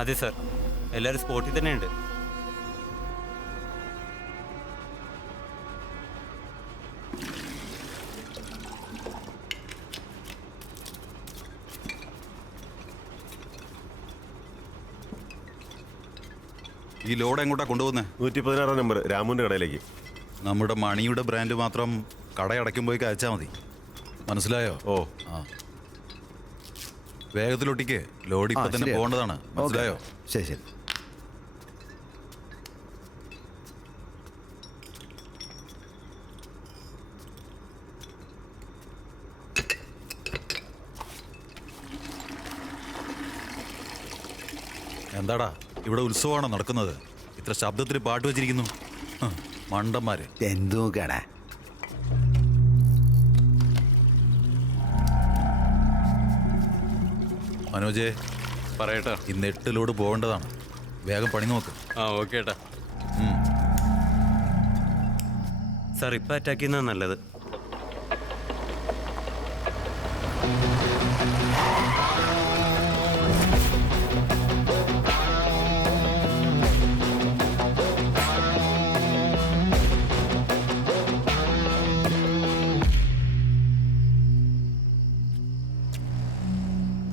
അതെ സാർ, എല്ലാവരും സ്പോട്ടിൽ തന്നെയുണ്ട്. ഈ ലോഡ് എങ്ങോട്ടാ കൊണ്ടുപോകുന്നത്? 116 നമ്പർ രാമുവിന്റെ കടയിലേക്ക്. നമ്മുടെ മണിയുടെ ബ്രാൻഡ് മാത്രം കടയടയ്ക്കുമ്പോഴേക്ക് അയച്ചാൽ മതി. മനസ്സിലായോ? ഓ ആ, വേഗത്തിലൊട്ടിക്ക്. ലോഡ് ഇപ്പൊ തന്നെ പോകേണ്ടതാണ്. മനസ്സിലായോ? ശരി ശരി. എന്താടാ ഇവിടെ ഉത്സവമാണോ നടക്കുന്നത്? ഇത്ര ശബ്ദത്തിൽ പാട്ട് വെച്ചിരിക്കുന്നു. മണ്ടന്മാര്. എന്തോ കേടാ. മനോജേ, പറയട്ടാ. ഇന്ന് 8 ലോഡ് പോകേണ്ടതാണ്. വേഗം പണി നോക്ക്. ആ ഓക്കെ ഏട്ടാ. സാർ ഇപ്പം അറ്റാക്ക് ചെയ്യുന്നതാണ് നല്ലത്.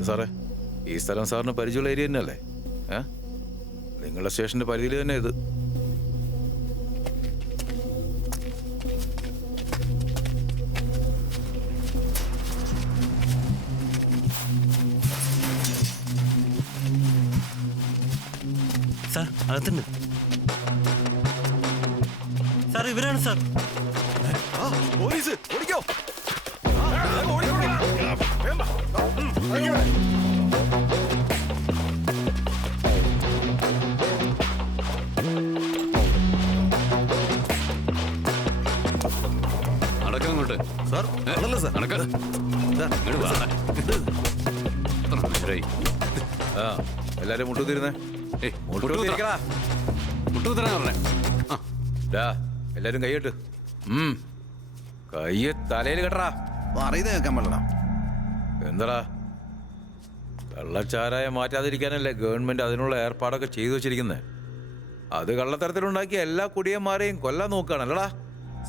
സാറേ, ഈ സ്ഥലം സാറിന് പരിചയമുള്ള ഏരിയ തന്നെയല്ലേ? നിങ്ങളുടെ സ്റ്റേഷന്റെ പരിധിയിൽ തന്നെ ഇത്. സാർ അകത്തുണ്ട്. സാർ ഇവരാണ് സാർ. പോലീസ് ഓടിക്കോ. നടക്കങ്ങോട്ട് സാർ അതല്ല സാർ. നടക്ക. ആ, എല്ലാരും മുട്ടുത്തിരുന്നേ. എല്ലാരും കൈയിട്ട് കയ്യ് തലയിൽ കെട്ടറാ. പറയുന്നത് കേൾക്കാൻ പാടില്ല. എന്താടാ, കള്ളച്ചാരായ മാറ്റാതിരിക്കാനല്ലേ ഗവൺമെന്റ് അതിനുള്ള ഏർപ്പാടൊക്കെ ചെയ്തു വെച്ചിരിക്കുന്നത്? അത് കള്ളത്തരത്തിലുണ്ടാക്കി എല്ലാ കുടിയന്മാരെയും കൊല്ലാൻ നോക്കുകയാണല്ലടാ.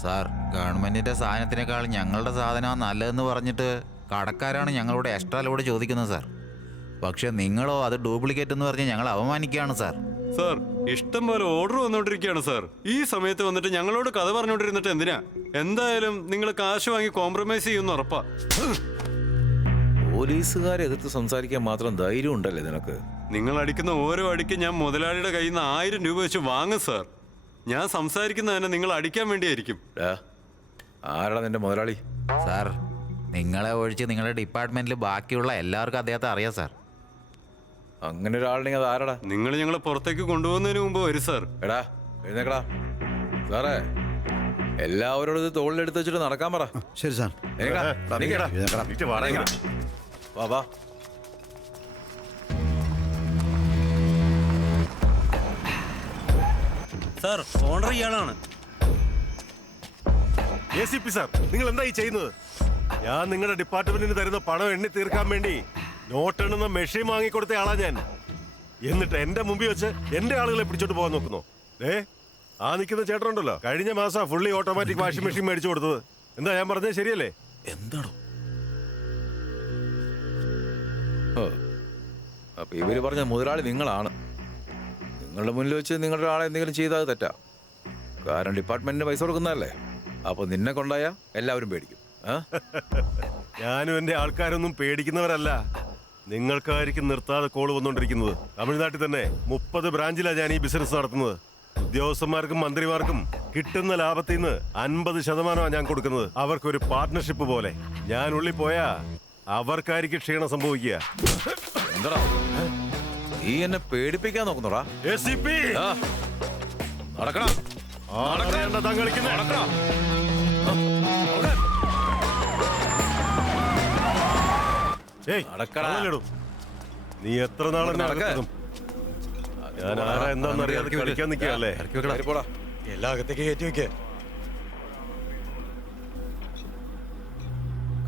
സാർ, ഗവൺമെന്റിന്റെ സാധനത്തിനേക്കാൾ ഞങ്ങളുടെ സാധനമാണ് നല്ലതെന്ന് പറഞ്ഞിട്ട് കടക്കാരാണ് ഞങ്ങളോട് എക്സ്ട്രാ ലോഡ് ചോദിക്കുന്നത് സാർ. പക്ഷെ നിങ്ങളോ അത് ഡ്യൂപ്ലിക്കേറ്റ് എന്ന് പറഞ്ഞ് ഞങ്ങൾ അവമാനിക്കുകയാണ് സാർ. സാർ, ഇഷ്ടം പോലെ ഓർഡർ വന്നോണ്ടിരിക്കുകയാണ് സാർ. ഈ സമയത്ത് വന്നിട്ട് ഞങ്ങളോട് കഥ പറഞ്ഞോണ്ടിരുന്നിട്ട് എന്തിനാ? എന്തായാലും നിങ്ങൾ കാശ് വാങ്ങി കോംപ്രമൈസ് ചെയ്യുമെന്ന് ഉറപ്പാ. പോലീസുകാരെ എതിർത്ത് സംസാരിക്കാൻ മാത്രം ധൈര്യം ഉണ്ടല്ലേ നിനക്ക്? നിങ്ങൾ അടിക്കുന്ന ഓരോ അടിക്ക് ഞാൻ മുതലാളിയുടെ കയ്യിൽ നിന്ന് 1000 രൂപ വെച്ച് വാങ്ങും സാർ. ഞാൻ സംസാരിക്കുന്നത് തന്നെ നിങ്ങൾ അടിക്കാൻ വേണ്ടിയായിരിക്കും. ആരാടാ നിന്റെ മുതലാളി? സാർ, നിങ്ങളെ ഒഴിച്ച് നിങ്ങളുടെ ഡിപ്പാർട്ട്മെന്റിൽ ബാക്കിയുള്ള എല്ലാവർക്കും അദ്ദേഹത്തെ അറിയാം സാർ. അങ്ങനെ ഒരാളുണ്ടെങ്കിൽ അത് ആരാടാ? നിങ്ങൾ ഞങ്ങളെ പുറത്തേക്ക് കൊണ്ടുപോകുന്നതിന് മുമ്പ് വരും സാർ. എടാ എഴുന്നേക്കടാ. സാറേ, എല്ലാവരോടും ഇത് തോളിലെടുത്ത് വെച്ചിട്ട് നടക്കാൻ പറ. ശരി സാർ. വാ വാ. സാർ, ഓണർ ഇയാളാണ്. ACP സാർ, നിങ്ങൾ എന്താ ഈ ചെയ്യുന്നത്? ഞാൻ നിങ്ങളുടെ ഡിപ്പാർട്ട്മെന്റിന് തരുന്ന പണം എണ്ണി തീർക്കാൻ വേണ്ടി നോട്ടെണ്ണുന്ന മെഷീൻ വാങ്ങിക്കൊടുത്ത ആളാ ഞാൻ. എന്നിട്ട് എന്റെ മുമ്പിൽ വെച്ച് എന്റെ ആളുകളെ പിടിച്ചോട്ട് പോകാൻ നോക്കുന്നു. ആ നിൽക്കുന്ന ചേട്ടനുണ്ടല്ലോ, കഴിഞ്ഞ മാസം ഫുള്ളി ഓട്ടോമാറ്റിക് വാഷിംഗ് മെഷീൻ മേടിച്ചു കൊടുത്തത്. എന്താ ഞാൻ പറഞ്ഞത് ശരിയല്ലേ? എന്താണോ? അപ്പൊ ഇവര് പറഞ്ഞ മുതലാളി നിങ്ങളാണ്. നിങ്ങളുടെ മുന്നിൽ വെച്ച് നിങ്ങളുടെ ആളെ എന്തെങ്കിലും ചെയ്താൽ തെറ്റാ. കാരണം ഡിപ്പാർട്ട്മെന്റിന് പൈസ കൊടുക്കുന്നതല്ലേ. അപ്പൊ നിന്നെ കൊണ്ടായ എല്ലാവരും പേടിക്കും. ഞാനും എന്റെ ആൾക്കാരൊന്നും പേടിക്കുന്നവരല്ല. നിങ്ങൾക്കായിരിക്കും നിർത്താതെ കോള് വന്നുകൊണ്ടിരിക്കുന്നത്. തമിഴ്നാട്ടിൽ തന്നെ 30 ബ്രാഞ്ചിലാണ് ഞാൻ ഈ ബിസിനസ് നടത്തുന്നത്. ഉദ്യോഗസ്ഥന്മാർക്കും മന്ത്രിമാർക്കും കിട്ടുന്ന ലാഭത്തിൽ നിന്ന് 50% ഞാൻ കൊടുക്കുന്നത്. അവർക്കൊരു പാർട്ട്ണർഷിപ്പ് പോലെ. ഞാൻ ഉള്ളിൽ പോയാ അവർക്കായിരിക്കും ക്ഷീണം സംഭവിക്കുക. എന്താ നീ എന്നെ പേടിപ്പിക്കാൻ നോക്കുന്നോടാ? നടക്കണം. നീ എത്ര നാളെ നടക്കും? ഞാൻ ആരാ എന്താന്നറിയാതെ കളിക്കാൻ നിൽക്കുകയല്ലേ? എല്ലാ അകത്തേക്ക് കയറ്റി വെക്കേ.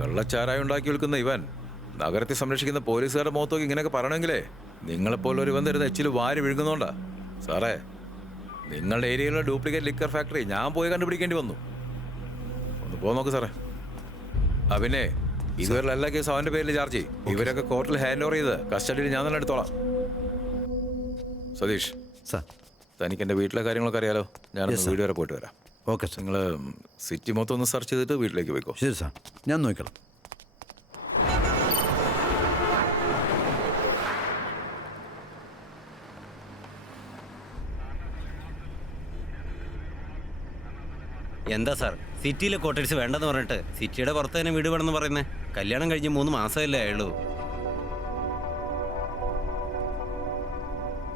കള്ളച്ചാരായ ഉണ്ടാക്കി വിൽക്കുന്ന ഇവൻ നഗരത്തെ സംരക്ഷിക്കുന്ന പോലീസുകാരുടെ മുഖത്തൊക്കെ ഇങ്ങനെയൊക്കെ പറയണമെങ്കിലേ നിങ്ങളെപ്പോലൊരു വന്നിരുന്ന എച്ചിൽ വാരി വിഴുങ്ങുന്നോണ്ടാ സാറേ. നിങ്ങളുടെ ഏരിയയിലുള്ള ഡ്യൂപ്ലിക്കേറ്റ് ലിക്കർ ഫാക്ടറി ഞാൻ പോയി കണ്ടുപിടിക്കേണ്ടി വന്നു. ഒന്ന് പോ നോക്ക് സാറേ. പിന്നെ ഇതുവരെ എല്ലാ കേസും അവന്റെ പേരിൽ ചാർജ് ചെയ്യും. ഇവരൊക്കെ കോർട്ടിൽ ഹാൻഡ് ഓവർ ചെയ്ത് കസ്റ്റഡിയിൽ ഞാൻ തന്നെ എടുത്തോളാം. സതീഷ് സാർ. തനിക്ക് എൻ്റെ വീട്ടിലെ കാര്യങ്ങളൊക്കെ അറിയാലോ. ഞാനൊന്ന് വീട് വരെ പോയിട്ട് വരാം. Okay sir. നിങ്ങൾ സിറ്റി മൊത്തം ഒന്ന് സെർച്ച് ചെയ്തിട്ട് വീട്ടിലേക്ക് പോയിക്കോ. ശരി സാർ, ഞാൻ നോക്കിക്കോളാം. എന്താ സാർ സിറ്റിയിലെ ക്വാർട്ടേഴ്സ് വേണ്ടെന്ന് പറഞ്ഞിട്ട് സിറ്റിയുടെ പുറത്ത് തന്നെ വീട് വേണമെന്ന് പറയുന്നേ? കല്യാണം കഴിഞ്ഞ് 3 മാസമല്ലേ ആയുള്ളൂ.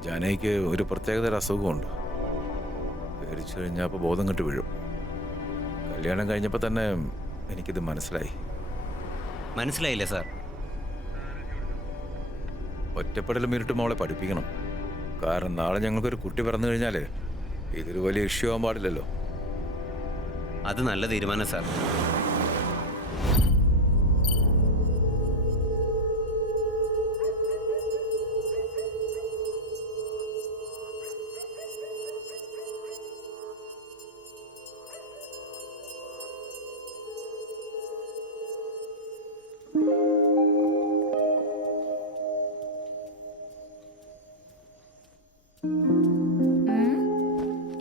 ജാനകിക്ക് ഒരു പ്രത്യേകതര അസുഖമുണ്ട്. പേടിച്ചു കഴിഞ്ഞാൽ അപ്പോൾ ബോധം കെട്ട് വീഴും. കല്യാണം കഴിഞ്ഞപ്പോൾ തന്നെ എനിക്കിത് മനസ്സിലായി. മനസ്സിലായില്ലേ സാർ? ഒറ്റപ്പെടലും ഇരുട്ടും അവളെ പഠിപ്പിക്കണം. കാരണം നാളെ ഞങ്ങൾക്കൊരു കുട്ടി പിറന്നു കഴിഞ്ഞാൽ ഇതൊരു വലിയ ഇഷ്യൂ ആവാൻ പാടില്ലല്ലോ. അത് നല്ല തീരുമാനം സാർ.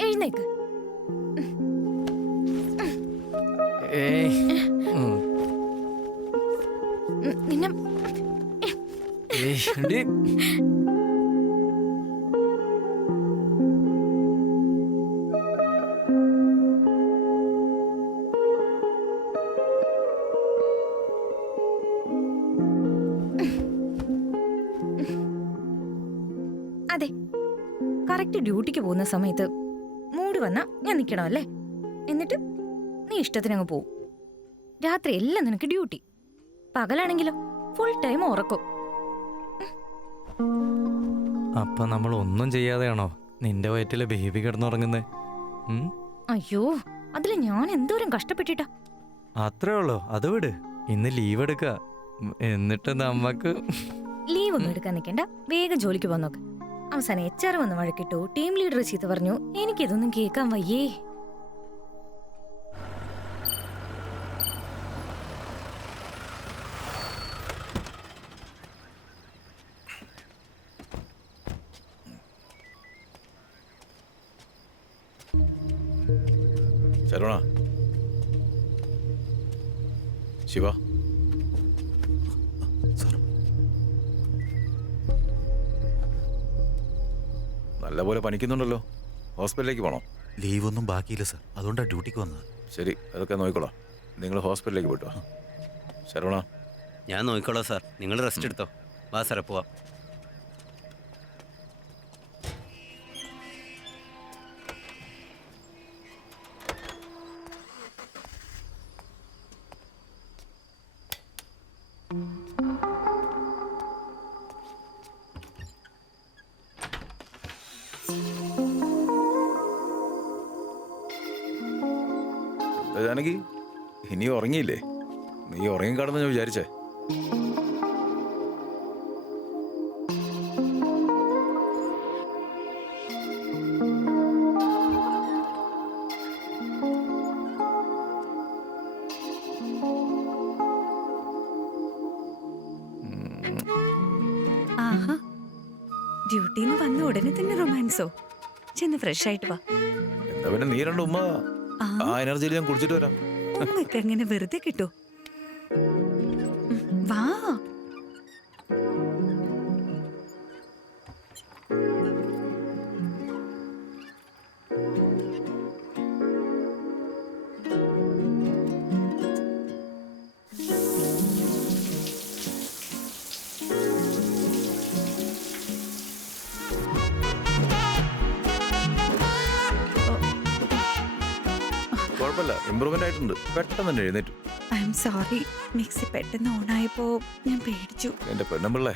എഴുന്നേക്ക്. നിന്നെ അതെ, കറക്റ്റ് ഡ്യൂട്ടിക്ക് പോകുന്ന സമയത്ത് മൂഡ് വന്നാ ഞാൻ നിൽക്കണമല്ലേ? എന്നിട്ട് നീ ഇഷ്ടത്തിനങ്ങ് പോവും. രാത്രി എല്ലാം നിനക്ക് ഡ്യൂട്ടി. പകലാണെങ്കിലോ ഫുൾ ടൈം ഉറക്കും. അപ്പൊ നമ്മൾ ഒന്നും ചെയ്യാതെയാണോ നിന്റെ വയറ്റിലെ ബേബി കിടന്നുറങ്ങുന്നേ? അയ്യോ, അതില് ഞാൻ എന്തോരം കഷ്ടപ്പെട്ടിട്ടാ. അത്രേ ഉള്ളോ? അത് വിട്, ഇന്ന് ലീവ് എടുക്ക. എന്നിട്ട് നമ്മക്ക് ലീവ് ഒന്നും എടുക്കാൻ നിൽക്കണ്ട, വേഗം ജോലിക്ക് പോകാൻ നോക്ക്. അവസാനം HR വന്ന് വഴക്കിട്ടു, ടീം ലീഡർ ചീത്ത പറഞ്ഞു. എനിക്കിതൊന്നും കേൾക്കാൻ വയ്യേ. ശരവണ, ശിവ, നല്ലപോലെ പനിക്കുന്നുണ്ടല്ലോ. ഹോസ്പിറ്റലിലേക്ക് പോകണം. ലീവൊന്നും ബാക്കിയില്ല സാർ, അതുകൊണ്ടാണ് ഡ്യൂട്ടിക്ക് വന്നത്. ശരി, അതൊക്കെ നോക്കിക്കോളാം. നിങ്ങൾ ഹോസ്പിറ്റലിലേക്ക് പോയിട്ടോ. ശരവണ, ഞാൻ നോക്കിക്കോളാം സാർ. നിങ്ങൾ റെസ്റ്റ് എടുത്തോ. വാ സാറേ, പോവാം. ജാനകി, ഇനി ഉറങ്ങിയില്ലേ? നീ ഉറങ്ങിക്കാണെന്ന് ഞാൻ വിചാരിച്ചേ. ആഹാ, ഡ്യൂട്ടിന്ന് വന്ന ഉടനെ തന്നെ റൊമാൻസോ? ചെന്ന് ഫ്രഷ് ആയിട്ട് വാ. എന്താ പിന്നെ നീ രണ്ട് ഉമ്മ ആ എനർജിയിൽ ഞാൻ കുടിച്ചിട്ട് വരാം. ഉമ്മയൊക്കെ എങ്ങനെ വെറുതെ കിട്ടൂ? വാ. കുഴപ്പമില്ല, ഇമ്പ്രൂവ്മെന്റ് ആയിട്ടുണ്ട്. പെട്ടെന്ന് തന്നെ എഴുന്നേറ്റു. ഐ എം സോറി, മിക്സി പെട്ടെന്ന് ഓണായപ്പോ ഞാൻ പേടിച്ചു. എന്റെ പെണ്ണമ്പിള്ളേ,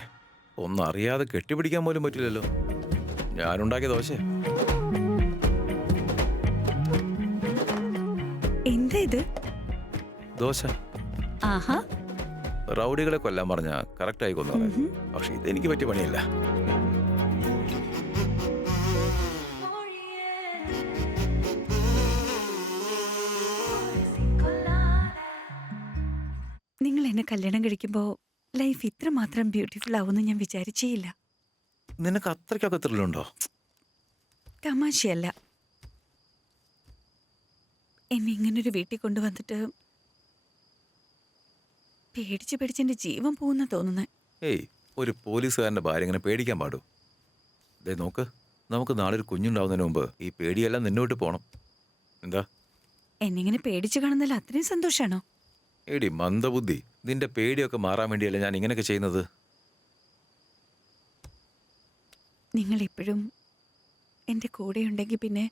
ഒന്നും അറിയാതെ കെട്ടിപ്പിടിക്കാൻ പോലും പറ്റില്ലല്ലോ. ഞാനുണ്ടാക്കിയ ദോശ. എന്താ ഇത്? ദോശ. ആഹാ, റൗഡികളെ കൊല്ലാൻ പറഞ്ഞ കറക്റ്റ് ആയി കൊന്നു. പക്ഷെ ഇതെനിക്ക് പറ്റിയ പണിയല്ല. കല്യാണം കഴിക്കുമ്പോൾ ലൈഫ് ഇത്രമാത്രം ബ്യൂട്ടിഫുൾ ആവുമെന്ന് ഞാൻ വിചാരിച്ചേയില്ല. നിനക്ക് അത്രയ്ക്കൊക്കെ ത്രില്ലുണ്ടോ? തമാശയല്ല. എന്നെ ഇങ്ങനൊരു വീട്ടിൽ കൊണ്ടുവന്നിട്ട് പേടിച്ച് പേടിച്ച് എൻ്റെ ജീവൻ പോകുന്ന തോന്നുന്നത്. ഏയ്, ഒരു പോലീസുകാരൻ്റെ ഭാര്യ ഇങ്ങനെ പേടിക്കാൻ പാടൂ? ദേ നോക്ക്, നമുക്ക് നാളെ ഒരു കുഞ്ഞുണ്ടാവുന്നതിന് മുമ്പ് ഈ പേടിയെല്ലാം നിന്നോട്ട് പോകണം. എന്താ എന്നിങ്ങനെ പേടിച്ച് കാണുന്നതിൽ അത്രയും സന്തോഷമാണോ? എടി മന്ദബുദ്ധി, നിന്റെ പേടിയൊക്കെ മാറാൻ വേണ്ടിയല്ലേ ഞാൻ ഇങ്ങനെയൊക്കെ ചെയ്യുന്നത്. നിങ്ങൾ എപ്പോഴും എൻ്റെ കൂടെയുണ്ടെങ്കിൽ പിന്നെ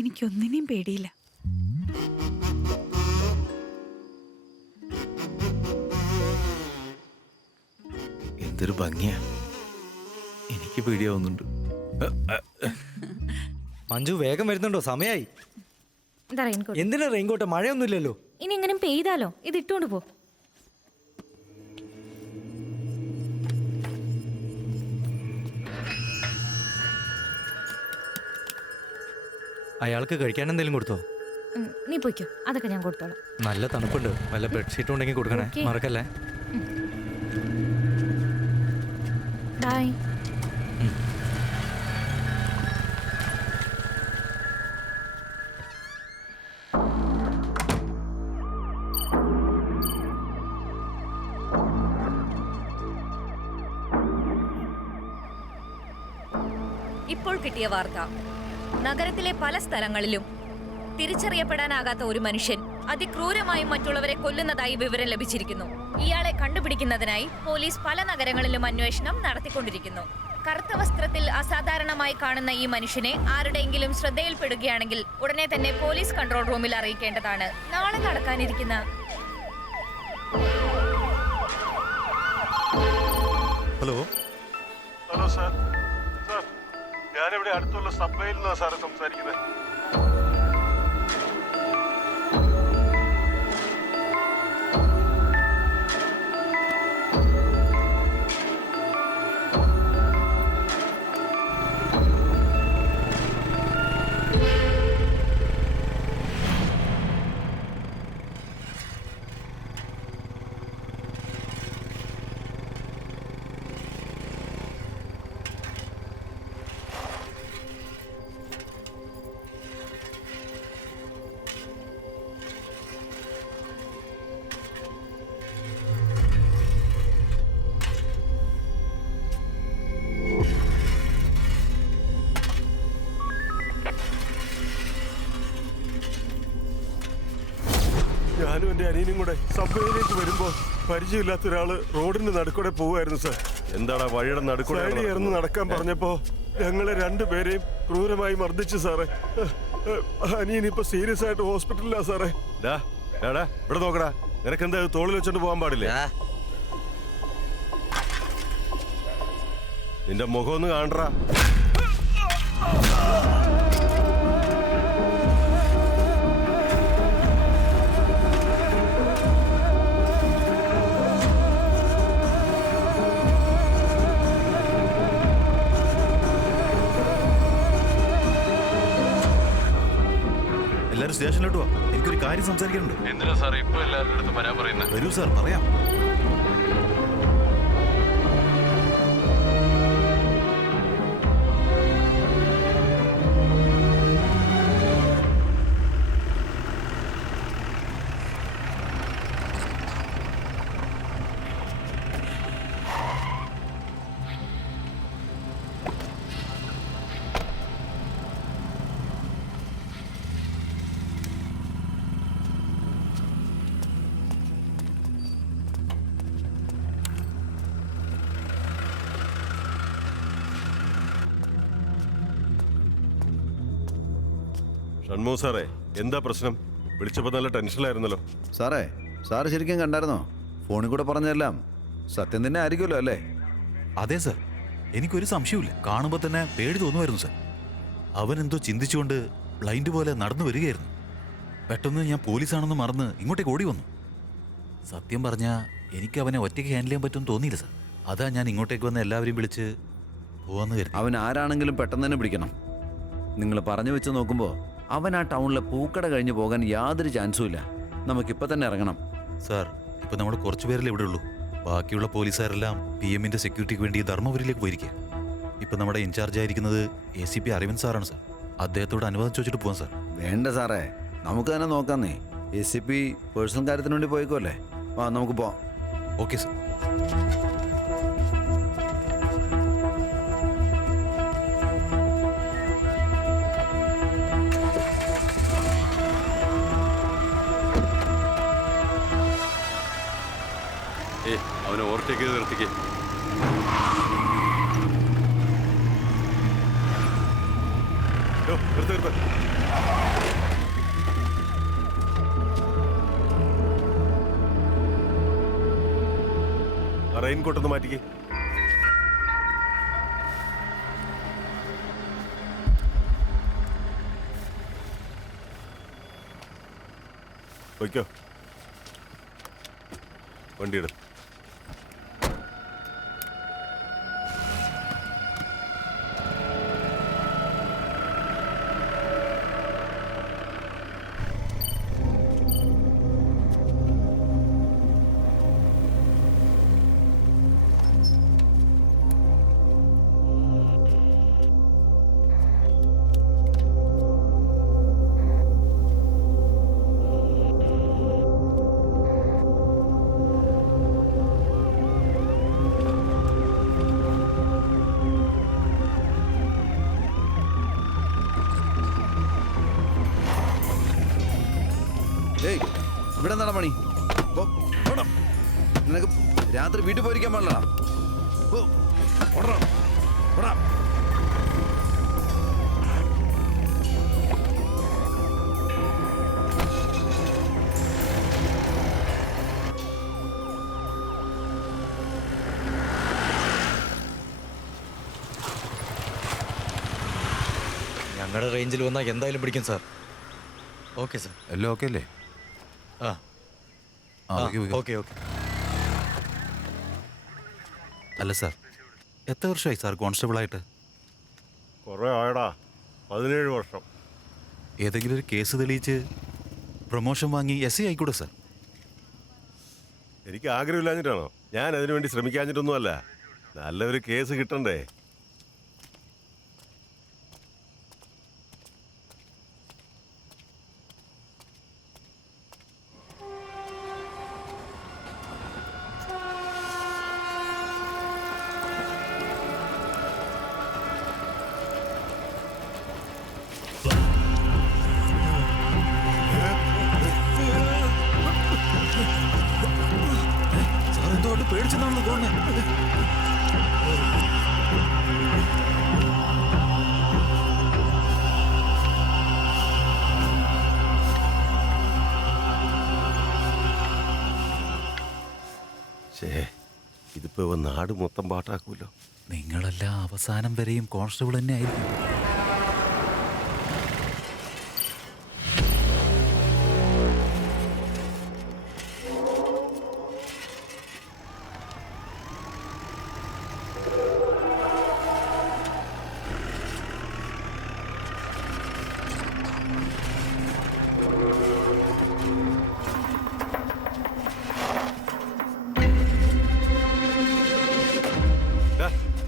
എനിക്കൊന്നിനെയും പേടിയില്ല. എന്തൊരു ഭംഗിയാ, എനിക്ക് പേടിയാവുന്നുണ്ട്. മഞ്ജു വേഗം വരുന്നുണ്ടോ? സമയായി. എന്താ റെയിൻകോട്ട്? എന്തിനാ റെയിൻകോട്ട്? മഴയൊന്നുമില്ലല്ലോ. ഇനി എങ്ങനെ പെയ്താലോ? ഇത് ഇട്ടുകൊണ്ട് പോ. അയാൾക്ക് കഴിക്കാൻ എന്തെങ്കിലും കൊടുത്തോ? നീ പോയിക്കോ, അതൊക്കെ ഞാൻ കൊടുത്തോളാം. നല്ല തണുപ്പുണ്ട്. വല്ല ബെഡ്ഷീറ്റ് ഉണ്ടെങ്കിൽ കൊടുക്കണേ, ഓക്കേ. മറക്കല്ലേ. ബൈ. ഇപ്പോൾ കിട്ടിയ വാർത്ത. നഗരത്തിലെ പല സ്ഥലങ്ങളിലും തിരിച്ചറിയപ്പെടാനാകാത്ത ഒരു മനുഷ്യൻ അതിക്രൂരമായും മറ്റുള്ളവരെ കൊല്ലുന്നതായി വിവരം ലഭിച്ചിരിക്കുന്നു. ഇയാളെ കണ്ടുപിടിക്കുന്നതിനായി പോലീസ് പല നഗരങ്ങളിലും അന്വേഷണം നടത്തിക്കൊണ്ടിരിക്കുന്നു. കറുത്ത വസ്ത്രത്തിൽ അസാധാരണമായി കാണുന്ന ഈ മനുഷ്യനെ ആരുടെയെങ്കിലും ശ്രദ്ധയിൽപ്പെടുകയാണെങ്കിൽ ഉടനെ തന്നെ പോലീസ് കൺട്രോൾ റൂമിൽ അറിയിക്കേണ്ടതാണ്. നാളെ നടക്കാനിരിക്കുന്ന ഹലോ ഹലോ സാർ. സാർ, ഞാനിവിടെ അടുത്തുള്ള സബ്വേയിൽ നിന്നാണ് സാറ് സംസാരിക്കുന്നത്. ഞാനും എൻ്റെ അനിയനും കൂടെ സബ്വേയിലേക്ക് വരുമ്പോൾ പരിചയമില്ലാത്ത ഒരാള് റോഡിന്റെ നടുക്കൂടെ പോവുമായിരുന്നു സാർ. എന്താടാ വഴിയുടെ നടുക്കൂടെ ഇറന്ന് നടക്കാൻ പറഞ്ഞപ്പോ ഞങ്ങളെ രണ്ടുപേരെയും ക്രൂരമായി മർദ്ദിച്ചു സാറേ. അനിയൻ ഇപ്പൊ സീരിയസ് ആയിട്ട് ഹോസ്പിറ്റലിലാ സാറേ. ഇവിടെ നോക്കടാ, നിനക്കെന്താ തോളിൽ വെച്ചോണ്ട് പോകാൻ പാടില്ലേ? നിന്റെ മുഖം ഒന്ന് കാണടാ. എല്ലാവരും സ്റ്റേഷനിലോട്ട് വാ, എനിക്കൊരു കാര്യം സംസാരിക്കാനുണ്ട്. എന്തിനാ സാർ ഇപ്പൊ എല്ലാവരുടെ അടുത്ത് വരാൻ പറയുന്നത്? വരൂ സാർ, പറയാം. ഷൺമു സാറേ, എന്താ പ്രശ്നം? വിളിച്ചപ്പോൾ നല്ല ടെൻഷനിലായിരുന്നല്ലോ. സാറേ, സാറ് ശരിക്കും കണ്ടായിരുന്നോ? ഫോണിൽ കൂടെ പറഞ്ഞതെല്ലാം സത്യം തന്നെ ആയിരിക്കുമല്ലോ അല്ലേ? അതെ സാർ, എനിക്കൊരു സംശയമില്ല. കാണുമ്പോൾ തന്നെ പേടി തോന്നുമായിരുന്നു സാർ. അവൻ എന്തോ ചിന്തിച്ചുകൊണ്ട് ബ്ലൈൻഡ് പോലെ നടന്നു വരികയായിരുന്നു. പെട്ടെന്ന് ഞാൻ പോലീസാണെന്ന് മറന്ന് ഇങ്ങോട്ടേക്ക് ഓടി വന്നു. സത്യം പറഞ്ഞാൽ എനിക്ക് അവനെ ഒറ്റയ്ക്ക് ഹാൻഡിൽ ചെയ്യാൻ പറ്റുമെന്ന് തോന്നിയില്ല സാർ. അതാ ഞാൻ ഇങ്ങോട്ടേക്ക് വന്ന് എല്ലാവരെയും വിളിച്ച് പോവാന്ന് കരുതി. അവൻ ആരാണെങ്കിലും പെട്ടെന്ന് തന്നെ പിടിക്കണം. നിങ്ങൾ പറഞ്ഞു വെച്ച് നോക്കുമ്പോൾ അവൻ ആ ടൗണിലെ പൂക്കട കഴിഞ്ഞ് പോകാൻ യാതൊരു ചാൻസും ഇല്ല. നമുക്കിപ്പോൾ തന്നെ ഇറങ്ങണം. സാർ, ഇപ്പൊ നമ്മൾ കുറച്ചു പേരല്ലേ ഇവിടെ ഉള്ളൂ. ബാക്കിയുള്ള പോലീസുകാരെല്ലാം PM-ന്റെ സെക്യൂരിറ്റിക്ക് വേണ്ടി ധർമ്മപുരിയിലേക്ക് പോയിരിക്കുക. ഇപ്പൊ നമ്മുടെ ഇൻചാർജ് ആയിരിക്കുന്നത് ACP അരവിന്ദ് സാറാണ് സാർ. അദ്ദേഹത്തോട് അനുവാദം ചോദിച്ചിട്ട് പോവാം സാർ. വേണ്ട സാറേ, നമുക്ക് തന്നെ നോക്കാന്നേ. ACP പേഴ്സണൽ കാര്യത്തിന് വേണ്ടി പോയിക്കോല്ലേ. നമുക്ക് പോവാം. Okay sir. അവനെ ഓവർടേക്ക് ചെയ്ത് നിർത്തിക്കേ. റെയിൻകോട്ടൊന്ന് മാറ്റിക്കേ. വയ്ക്കോ, വണ്ടിയിടും. ഏയ്, ഇവിടെ എന്താണ് പണി? നിനക്ക് രാത്രി വീട്ടിൽ പോയിരിക്കാൻ പാടില്ല. ഞങ്ങളുടെ റേഞ്ചിൽ വന്നാൽ എന്തായാലും പിടിക്കും സാർ. Okay sir. എല്ലാം ഓക്കെ അല്ലേ? ആ ഓക്കെ. അല്ല സാർ, എത്ര വർഷമായി സാർ കോൺസ്റ്റബിൾ ആയിട്ട്? കുറെ ആയടാ, 17 വർഷം. ഏതെങ്കിലും ഒരു കേസ് തെളിയിച്ച് പ്രൊമോഷൻ വാങ്ങി SI ആയിക്കൂടെ സാർ? എനിക്ക് ആഗ്രഹമില്ലാഞ്ഞിട്ടാണോ? ഞാൻ അതിനു വേണ്ടി ശ്രമിക്കാഞ്ഞിട്ടൊന്നുമല്ല. നല്ലൊരു കേസ് കിട്ടണ്ടേ? സാർ എന്തുകൊണ്ട് പേടിച്ചെന്നാണ് തോന്നുന്നത്? ഇതിപ്പോ ഇവൻ നാട് മൊത്തം പാട്ടാക്കൂലോ. നിങ്ങളെല്ലാം അവസാനം വരെയും കോൺസ്റ്റബിൾ തന്നെ ആയിരിക്കും.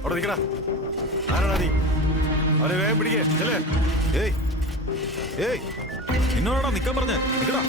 അവിടെ നിൽക്കടാ. ആരാടാ നീ? അവനെ വേഗം പിടിക്കേ. ചെല്ലേ. ഏയ്, നിന്നോടാ നിക്കാൻ പറഞ്ഞേ. നിക്കടാ.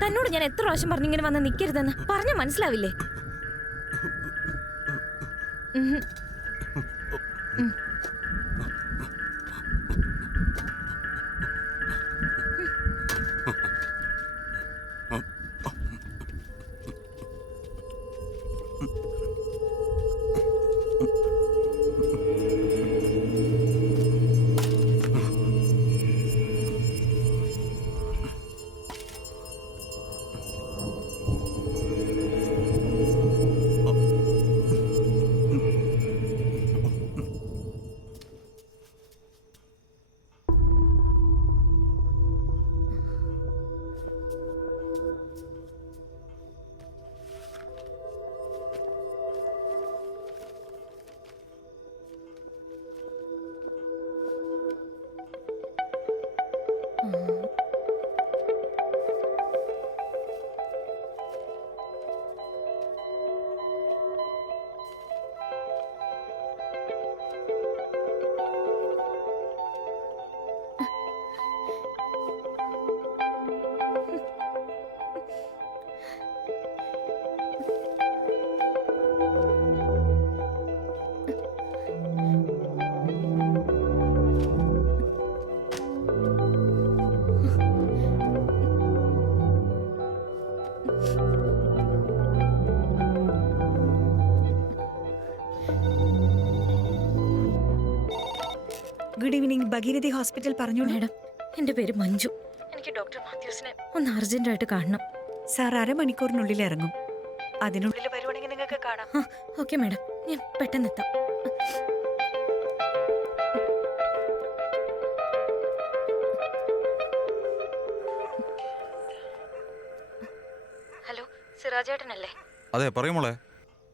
തന്നോട് ഞാൻ എത്ര പ്രാവശ്യം പറഞ്ഞിങ്ങനെ വന്ന് നിൽക്കരുതെന്ന് പറഞ്ഞാൽ മനസ്സിലാവില്ലേ? ഉം. ഗുഡ് ഈവനിങ്, ഭഗീരഥി ഹോസ്പിറ്റൽ പറഞ്ഞോളൂ. മാഡം, എൻ്റെ പേര് മഞ്ജു. എനിക്ക് ഡോക്ടർ മാത്യൂസിനെ ഒന്ന് അർജന്റായിട്ട് കാണണം. സാർ അരമണിക്കൂറിനുള്ളിൽ ഇറങ്ങും. അതിനുള്ളിൽ വരുവാണെങ്കിൽ നിങ്ങൾക്ക് കാണാം. ഓക്കെ മാഡം, ഞാൻ പെട്ടെന്ന് എത്താം. ഹലോ, സിറാജേട്ടനല്ലേ? അതെ, പറയുമോളെ.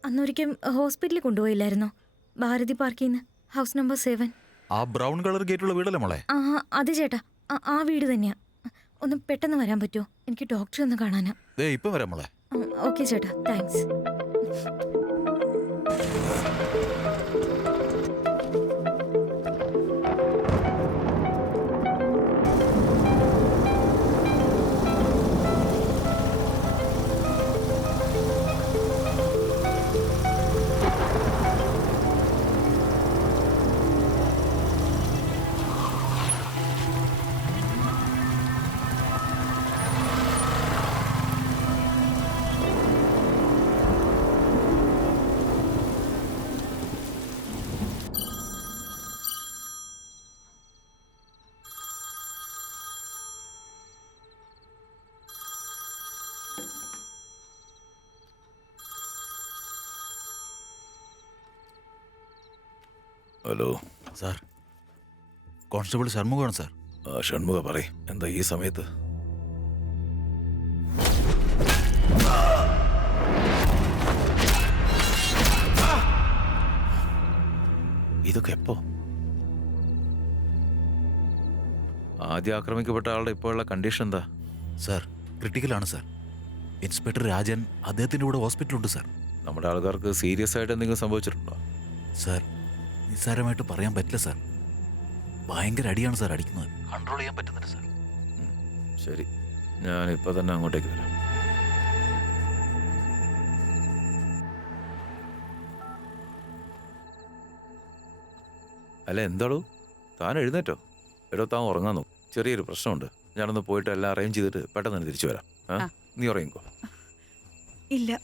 അന്നൊരിക്കൽ ഹോസ്പിറ്റലിൽ കൊണ്ടുപോയില്ലായിരുന്നോ? ഭാരതി പാർക്കിൽ നിന്ന്, ഹൗസ് നമ്പർ 7. ആ ബ്രൗൺ കളർ ഗേറ്റുള്ള വീടല്ലേ മോളെ? ആ അത് ചേട്ടാ, ആ വീട് തന്നെയാ. ഒന്ന് പെട്ടെന്ന് വരാൻ പറ്റുമോ? എനിക്ക് ഡോക്ടറെ ഒന്ന് കാണാനാ. ഇപ്പം വരാം മോളെ. ഓക്കെ ചേട്ടാ, താങ്ക്സ്. ഹലോ സാർ, കോൺസ്റ്റബിൾ ഷൺമുഖമാണ് സാർ. ഷൺമുഖ പറയ്, എന്താ ഈ സമയത്ത്? ഇതൊക്കെ എപ്പോ? ആദ്യം ആക്രമിക്കപ്പെട്ട ആളുടെ ഇപ്പോഴുള്ള കണ്ടീഷൻ എന്താ? സാർ, ക്രിട്ടിക്കലാണ് സാർ. ഇൻസ്പെക്ടർ രാജൻ അദ്ദേഹത്തിൻ്റെ കൂടെ ഹോസ്പിറ്റലുണ്ട് സാർ. നമ്മുടെ ആൾക്കാർക്ക് സീരിയസ് ആയിട്ട് എന്തെങ്കിലും സംഭവിച്ചിട്ടുണ്ടോ? സാർ, നിസ്സാരമായിട്ട് പറയാൻ പറ്റില്ല സാർ. ഭയങ്കര അടിയാണ് സാർ അടിക്കുന്നത്. കൺട്രോൾ ചെയ്യാൻ പറ്റുന്നില്ല സാർ. ശരി, ഞാൻ ഇപ്പൊ തന്നെ അങ്ങോട്ടേക്ക് വരാം. അല്ല, എന്താടോ താൻ എഴുന്നേറ്റോ? എടോ, താൻ ഉറങ്ങാൻ നോക്കും. ചെറിയൊരു പ്രശ്നമുണ്ട്. ഞാനൊന്ന് പോയിട്ട് എല്ലാം അറേഞ്ച് ചെയ്തിട്ട് പെട്ടെന്ന് തന്നെ തിരിച്ചു വരാം. നീ ഉറങ്ങിക്കോ. ഇല്ല,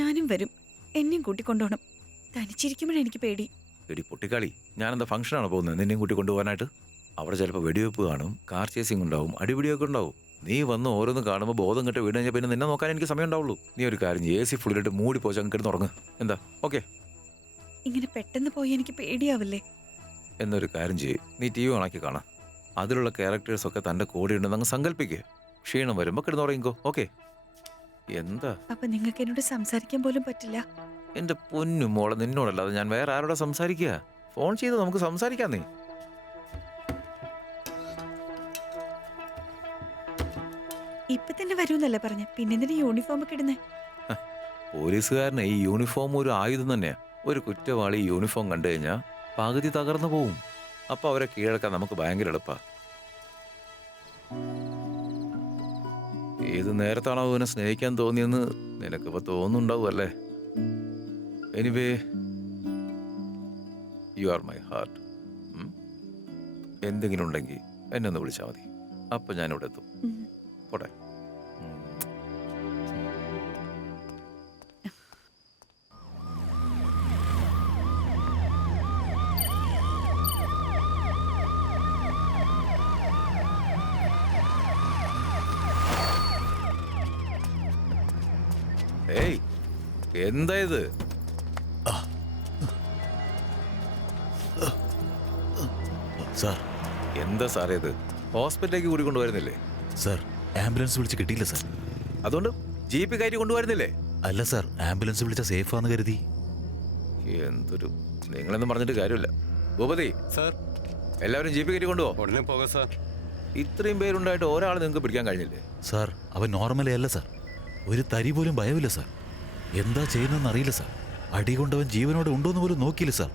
ഞാനും വരും. എന്നെയും കൂട്ടിക്കൊണ്ടുപോകണം. തനിച്ചിരിക്കുമ്പോഴാണ് എനിക്ക് പേടി. എടി പൊട്ടിക്കാളി, ഞാനെന്താ ഫംഗ്ഷനാണ് പോകുന്നത് നിന്നെയും കൂട്ടി കൊണ്ടുപോകാനായിട്ട്? അവിടെ ചിലപ്പോൾ വെടിവെപ്പ് കാണും, കാർ ചേസിങ് ഉണ്ടാവും, അടിപിടിയൊക്കെ ഉണ്ടാവും. നീ വന്ന് ഓരോന്ന് കാണുമ്പോൾ ബോധം കെട്ട് വീട് കഴിഞ്ഞാൽ പിന്നെ നിന്നെ നോക്കാൻ എനിക്ക് സമയം ഉണ്ടാവുള്ളൂ. നീ ഒരു കാര്യം AC ഫുള്ളിലിട്ട് മൂടി പോച്ച് അങ്ങ് കിടന്ന് ഉറങ്ങ്. എന്താ? ഓക്കെ? ഇങ്ങനെ പെട്ടെന്ന് പോയി എനിക്ക് പേടിയാവില്ലേ? എന്നൊരു കാര്യം ചെയ്യും, നീ TV ഓണാക്കി കാണാം. അതിലുള്ള ക്യാരക്ടേഴ്സൊക്കെ തൻ്റെ കൂടെ ഉണ്ടെന്ന് അങ്ങ് സങ്കല്പിക്കുക. ക്ഷീണം വരുമ്പോൾ കിടന്ന് ഉറങ്ങിക്കോ. ഓക്കെ? എന്താ? അപ്പൊ നിങ്ങൾക്ക് എന്നോട് സംസാരിക്കാൻ പോലും പറ്റില്ല? എൻ്റെ പൊന്നു മോളെ, നിന്നോടല്ലാതെ ഞാൻ വേറെ ആരോടെ സംസാരിക്കുക? ഫോൺ ചെയ്ത് നമുക്ക് സംസാരിക്കാം. നീ ഇപ്പൊ തന്നെ വരുമെന്നല്ലേ പറഞ്ഞ? പിന്നെന്തിനാ യൂണിഫോം ഒക്കെ ഇടുന്നേ? പോലീസുകാരനെ ഈ യൂണിഫോം ഒരു ആയുധം തന്നെയാ. ഒരു കുറ്റവാളി യൂണിഫോം കണ്ടു കഴിഞ്ഞാൽ പകുതി തകർന്നു പോവും. അപ്പൊ അവരെ കീഴടക്കാൻ നമുക്ക് ഭയങ്കര എളുപ്പാ. ഏത് നേരത്താണോ അവനെ സ്നേഹിക്കാൻ തോന്നിയെന്ന് നിനക്കിപ്പോ തോന്നുന്നുണ്ടാവും അല്ലേ? Anyway, you are my heart. എന്തെങ്കിലും ഉണ്ടെങ്കിൽ എന്നെ ഒന്ന് വിളിച്ചാൽ മതി. അപ്പം ഞാനിവിടെ എത്തും. പോട്ടെ. ഏയ്, എന്താ ഇത്? സാർ എന്താ സാറേ ഇത്? ഹോസ്പിറ്റലിലേക്ക് കൂടി കൊണ്ടുവരുന്നില്ലേ? സാർ ആംബുലൻസ് വിളിച്ച് കിട്ടിയില്ല സാർ. അതുകൊണ്ട് ജീപ്പ് കയറ്റി കൊണ്ടുവരുന്നില്ലേ? അല്ല സാർ, ആംബുലൻസ് വിളിച്ച സേഫാന്ന് കരുതി. എന്തൊരു, നിങ്ങളെന്നും പറഞ്ഞിട്ട് കാര്യമില്ല. ഭൂപതി, സാർ എല്ലാവരും ജീപ്പ് കയറ്റി കൊണ്ടുപോ. ഉടനെ പോകാം സാർ. ഇത്രയും പേരുണ്ടായിട്ട് ഒരാൾ നിങ്ങൾക്ക് പിടിക്കാൻ കഴിഞ്ഞില്ലേ? സാർ അവൻ നോർമലേ അല്ല സാർ. ഒരു തരി പോലും ഭയമില്ല സാർ. എന്താ ചെയ്യുന്നതെന്ന് അറിയില്ല സാർ. അടി കൊണ്ടവൻ ജീവനോടെ ഉണ്ടോന്ന് പോലും നോക്കിയില്ല സാർ.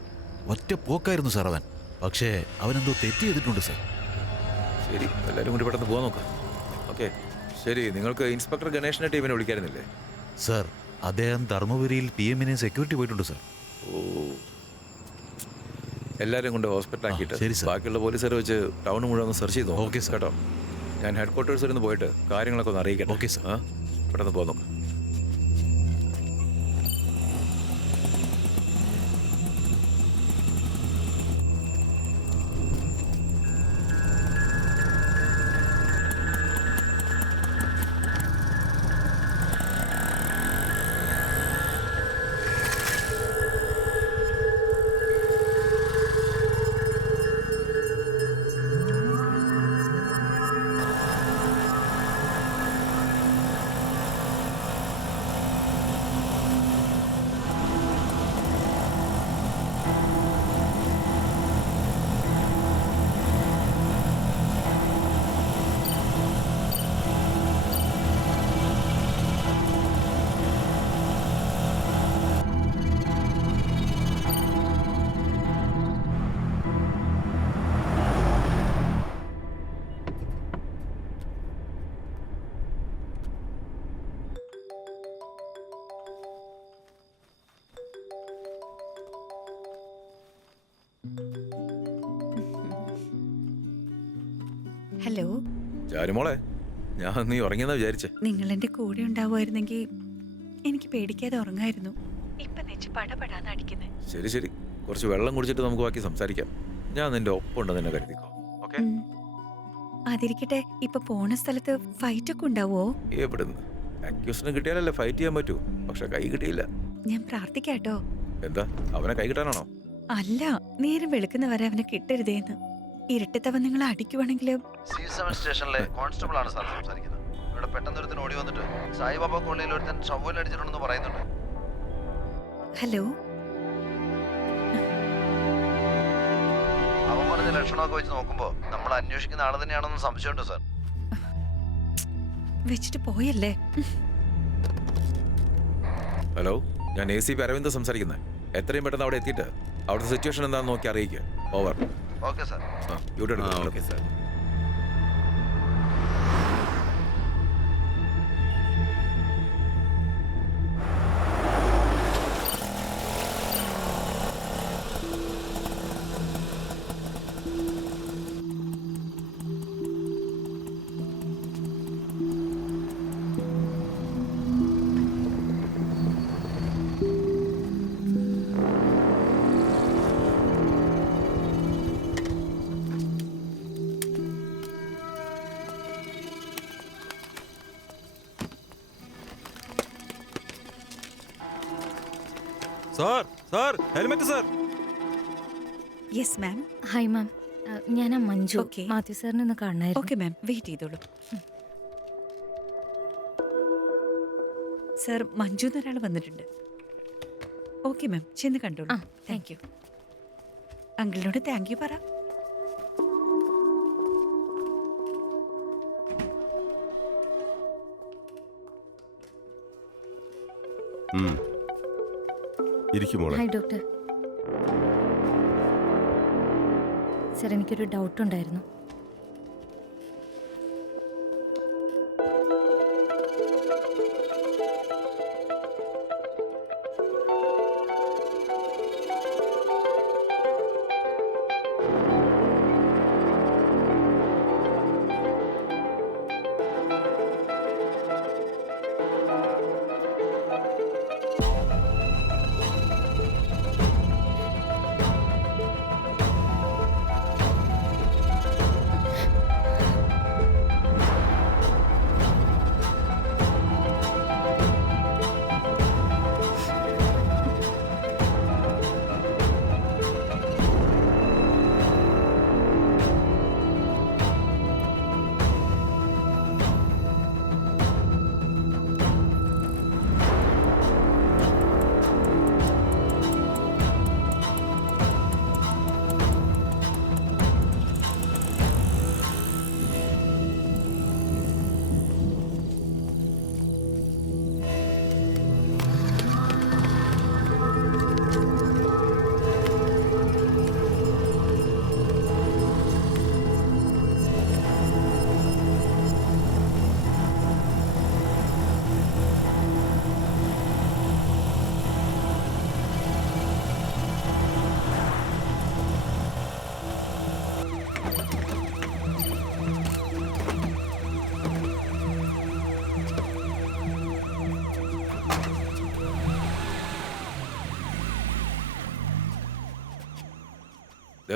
ഒറ്റ പോക്കായിരുന്നു സാർ അവൻ. പക്ഷേ അവനെന്തോ തെറ്റ് ചെയ്തിട്ടുണ്ട് സാർ. ശരി, എല്ലാവരും കൂടി പെട്ടെന്ന് പോകാൻ നോക്കാം. ഓക്കെ, ശരി. നിങ്ങൾക്ക് ഇൻസ്പെക്ടർ ഗണേഷിനെ ടീമിനെ വിളിക്കായിരുന്നില്ലേ? സാർ അദ്ദേഹം ധർമ്മപുരിയിൽ PM-നെ സെക്യൂരിറ്റി പോയിട്ടുണ്ട് സാർ. ഓ, എല്ലാവരും കൊണ്ട് ഹോസ്പിറ്റലാക്കിയിട്ട് ശരി സാർ. ബാക്കിയുള്ള പോലീസുകാരെ വെച്ച് ടൗൺ മുഴുവൻ ഒന്ന് സെർച്ച് ചെയ്തു. Okay sir. കേട്ടോ, ഞാൻ ഹെഡ് ക്വാർട്ടേഴ്സിൽ നിന്ന് പോയിട്ട് കാര്യങ്ങളൊക്കെ ഒന്ന് അറിയിക്കട്ടെ. Okay sir. പെട്ടെന്ന് പോകാൻ നോക്കാം. ഹലോ ചാരുമോളെ, ഞാൻ നീ ഉറങ്ങിയെന്നാ വിചാരിച്ചേ. നിങ്ങൾ എന്റെ കൂടെ ഉണ്ടാവുമായിരുന്നെങ്കിൽ എനിക്ക് പേടിക്കാതെ ഉറങ്ങായിരുന്നു. ഇപ്പൊ നെച്ച് പടപടാന്ന് അടിക്കുന്നത്. ശരി ശരി, കുറച്ച് വെള്ളം കുടിച്ചിട്ട് നമുക്ക് ബാക്കി സംസാരിക്കാം. ഞാൻ നിന്റെ ഒപ്പം ഉണ്ടെന്ന് തന്നെ കരുതിക്കോ. ഓക്കെ? അതിരിക്കട്ടെ, ഇപ്പൊ പോണ സ്ഥലത്ത് ഫൈറ്റ് ഒക്കെ ഉണ്ടാവോ? എവിടുന്ന്? അക്യൂസിനെ കിട്ടിയാലല്ലേ ഫൈറ്റ് ചെയ്യാൻ പറ്റൂ. പക്ഷെ കൈ കിട്ടിയില്ല. ഞാൻ പ്രാർത്ഥിക്കാട്ടോ. എന്താ, അവനെ കൈ കിട്ടാനാണോ? അല്ല, നേരം വെളുക്കുന്നവരെ അവനെ കിട്ടരുതേന്ന്. ഇരട്ടത്തവൻ നിങ്ങളെ അടിക്കുവാണെങ്കിൽ. സ്റ്റേഷനിലെ കോൺസ്റ്റബിൾ ആണ് സാർ സംസാരിക്കുന്നത്. ഇവിടെ പെട്ടെന്ന് ഒരുത്തൻ ഓടി വന്നിട്ട് സായിബാബ കോളനിയിൽ ഒരുത്തൻ ഷവ്വൽ അടിച്ചിട്ടുണ്ടെന്ന് പറയുന്നുണ്ട്. ഹലോ, അവൻ പറഞ്ഞ ലക്ഷണമൊക്കെ വെച്ച് നോക്കുമ്പോ നമ്മൾ അന്വേഷിക്കുന്ന ആള് തന്നെയാണെന്ന് സംശയമുണ്ട് സാർ. വെച്ചിട്ട് പോയല്ലേ? ഹലോ, ഞാൻ ACP അരവിന്ദ് സംസാരിക്കുന്നത്. എത്രയും പെട്ടെന്ന് അവിടെ എത്തിയിട്ട് അവിടുത്തെ സിറ്റുവേഷൻ എന്താണെന്ന് നോക്കി അറിയിക്കുക. Over. Okay sir. Okay sir. Sir sir helmet sir. Yes ma'am. Hi ma'am, ഞാൻ മഞ്ജു. Okay. മാത്യു സാറിനെ ഒന്ന് കാണായിരുന്നു. ഓക്കെ മാം, വെയിറ്റ് ചെയ്തോളൂ. സർ, മഞ്ജു എന്നൊരാൾ വന്നിട്ടുണ്ട്. ഓക്കെ മാം, ചെന്ന് കണ്ടോളൂ. ആ, താങ്ക് യു. അങ്കിളിനോട് താങ്ക് യു പറ. ഇരിക്കുമോളെ. Hi doctor. സാർ, എനിക്കൊരു ഡൗട്ട് ഉണ്ടായിരുന്നു.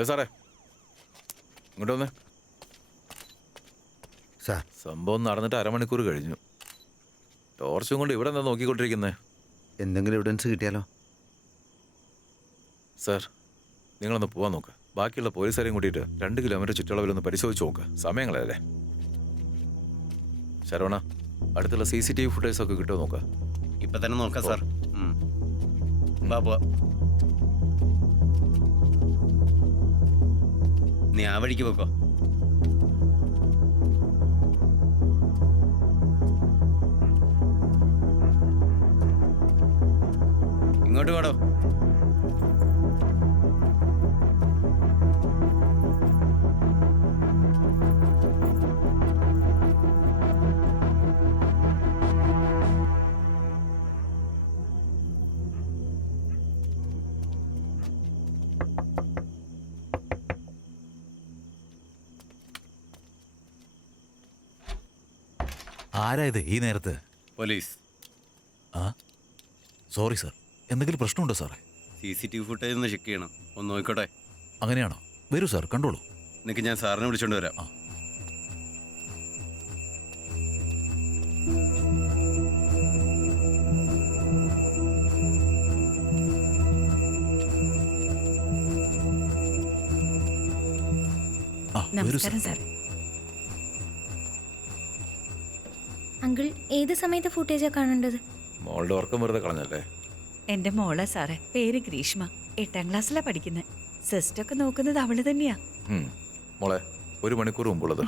സാറേ ഇങ്ങോട്ട് വന്നേ. സാർ സംഭവം നടന്നിട്ട് അരമണിക്കൂർ കഴിഞ്ഞു. ടോർച്ചും കൊണ്ട് ഇവിടെ എന്താ നോക്കിക്കൊണ്ടിരിക്കുന്നത്? എന്തെങ്കിലും എവിഡൻസ് കിട്ടിയാലോ? സാർ നിങ്ങളൊന്ന് പോവാൻ നോക്ക്. ബാക്കിയുള്ള പോലീസുകാരെയും കൂട്ടിയിട്ട് 2 കിലോമീറ്റർ ചുറ്റളവിലൊന്ന് പരിശോധിച്ച് നോക്ക്. സമയങ്ങളല്ലേ. ശരവണ, അടുത്തുള്ള CCTV ഫുട്ടേജ് ഒക്കെ കിട്ടുമോ നോക്ക. ഇപ്പൊ തന്നെ നോക്കാം സാർ. ബാബുവാ, നീ ആ വഴിക്ക് പോക്കോ. ഇങ്ങോട്ട് വേടോ. ആരായത് ഈ നേരത്ത്? പോലീസ്. ആ സോറി സാർ, എന്തെങ്കിലും പ്രശ്നമുണ്ടോ സാറേ? CCTV ഫുട്ടേജ് ഒന്ന് ചെക്ക് ചെയ്യണം. ഒന്ന് നോക്കട്ടെ. അങ്ങനെയാണോ? വരൂ സാർ, കണ്ടോളൂ. നിനക്ക് ഞാൻ സാറിനെ വിളിച്ചോണ്ട് വരാം. നമസ്കാരം സാർ. അങ്കിൾ ഏത് സമയത്ത് ഫുട്ടേജാ കാണേണ്ടത്? മോളുടെ ഉറക്കം വെറുതെ കളഞ്ഞല്ലേ. എന്റെ മോളെ സാറേ, പേര് ഗ്രീഷ്മ, 8ാം ക്ലാസ്സിലാ പഠിക്കുന്നത്. സിസ്റ്റൊക്കെ നോക്കുന്നത് അവള് തന്നെയാ. മോളെ 1 മണിക്കൂർ മുമ്പുള്ളത്.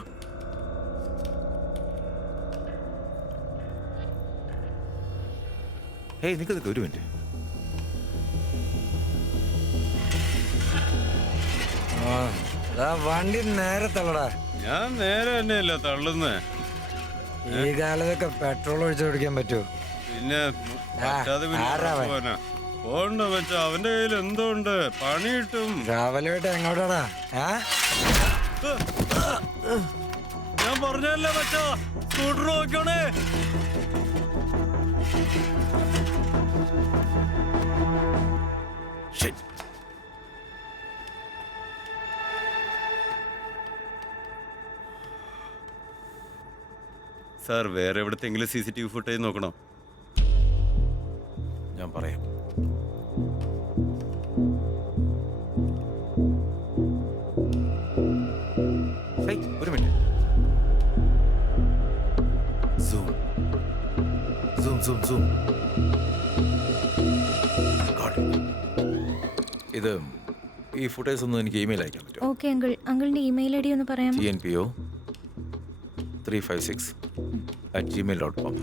ഹേയ് നിൽക്ക് 1 മിനിറ്റ്. വണ്ടി നേരെ തള്ളടാ. ഞാൻ നേരെ തന്നെയല്ല തള്ളുന്നേ. ഈ കാലത്തൊക്കെ പെട്രോൾ ഒഴിച്ചു കൊടുക്കാൻ പറ്റുമോ? പിന്നെ പറ്റാതെ പിന്നെ പോണ്ട വെച്ചാ അവന്റെ കയ്യിൽ എന്തോ ഉണ്ട്, പണി കിട്ടും. രാവിലെ എങ്ങോട്ടാടാ? ഞാൻ പറഞ്ഞല്ലേ വെച്ചാ, സ്കൂട്ടർ നോക്കണേ. സാർ വേറെ എവിടത്തെങ്കിലും CCTV ഫുട്ടേജ് നോക്കണോ? ഞാൻ പറയാം. Hey 1 minute. Zoom zoom zoom zoom. ഇത് ഈ ഫുട്ടേജ് ഒന്ന് എനിക്ക് ഇമെയിൽ അയക്കാൻ പറ്റുമോ? Okay uncle. അങ്കിളിന്റെ ഇമെയിൽ ID ഒന്ന് പറയാമോ? TNPO 356@gmail.com.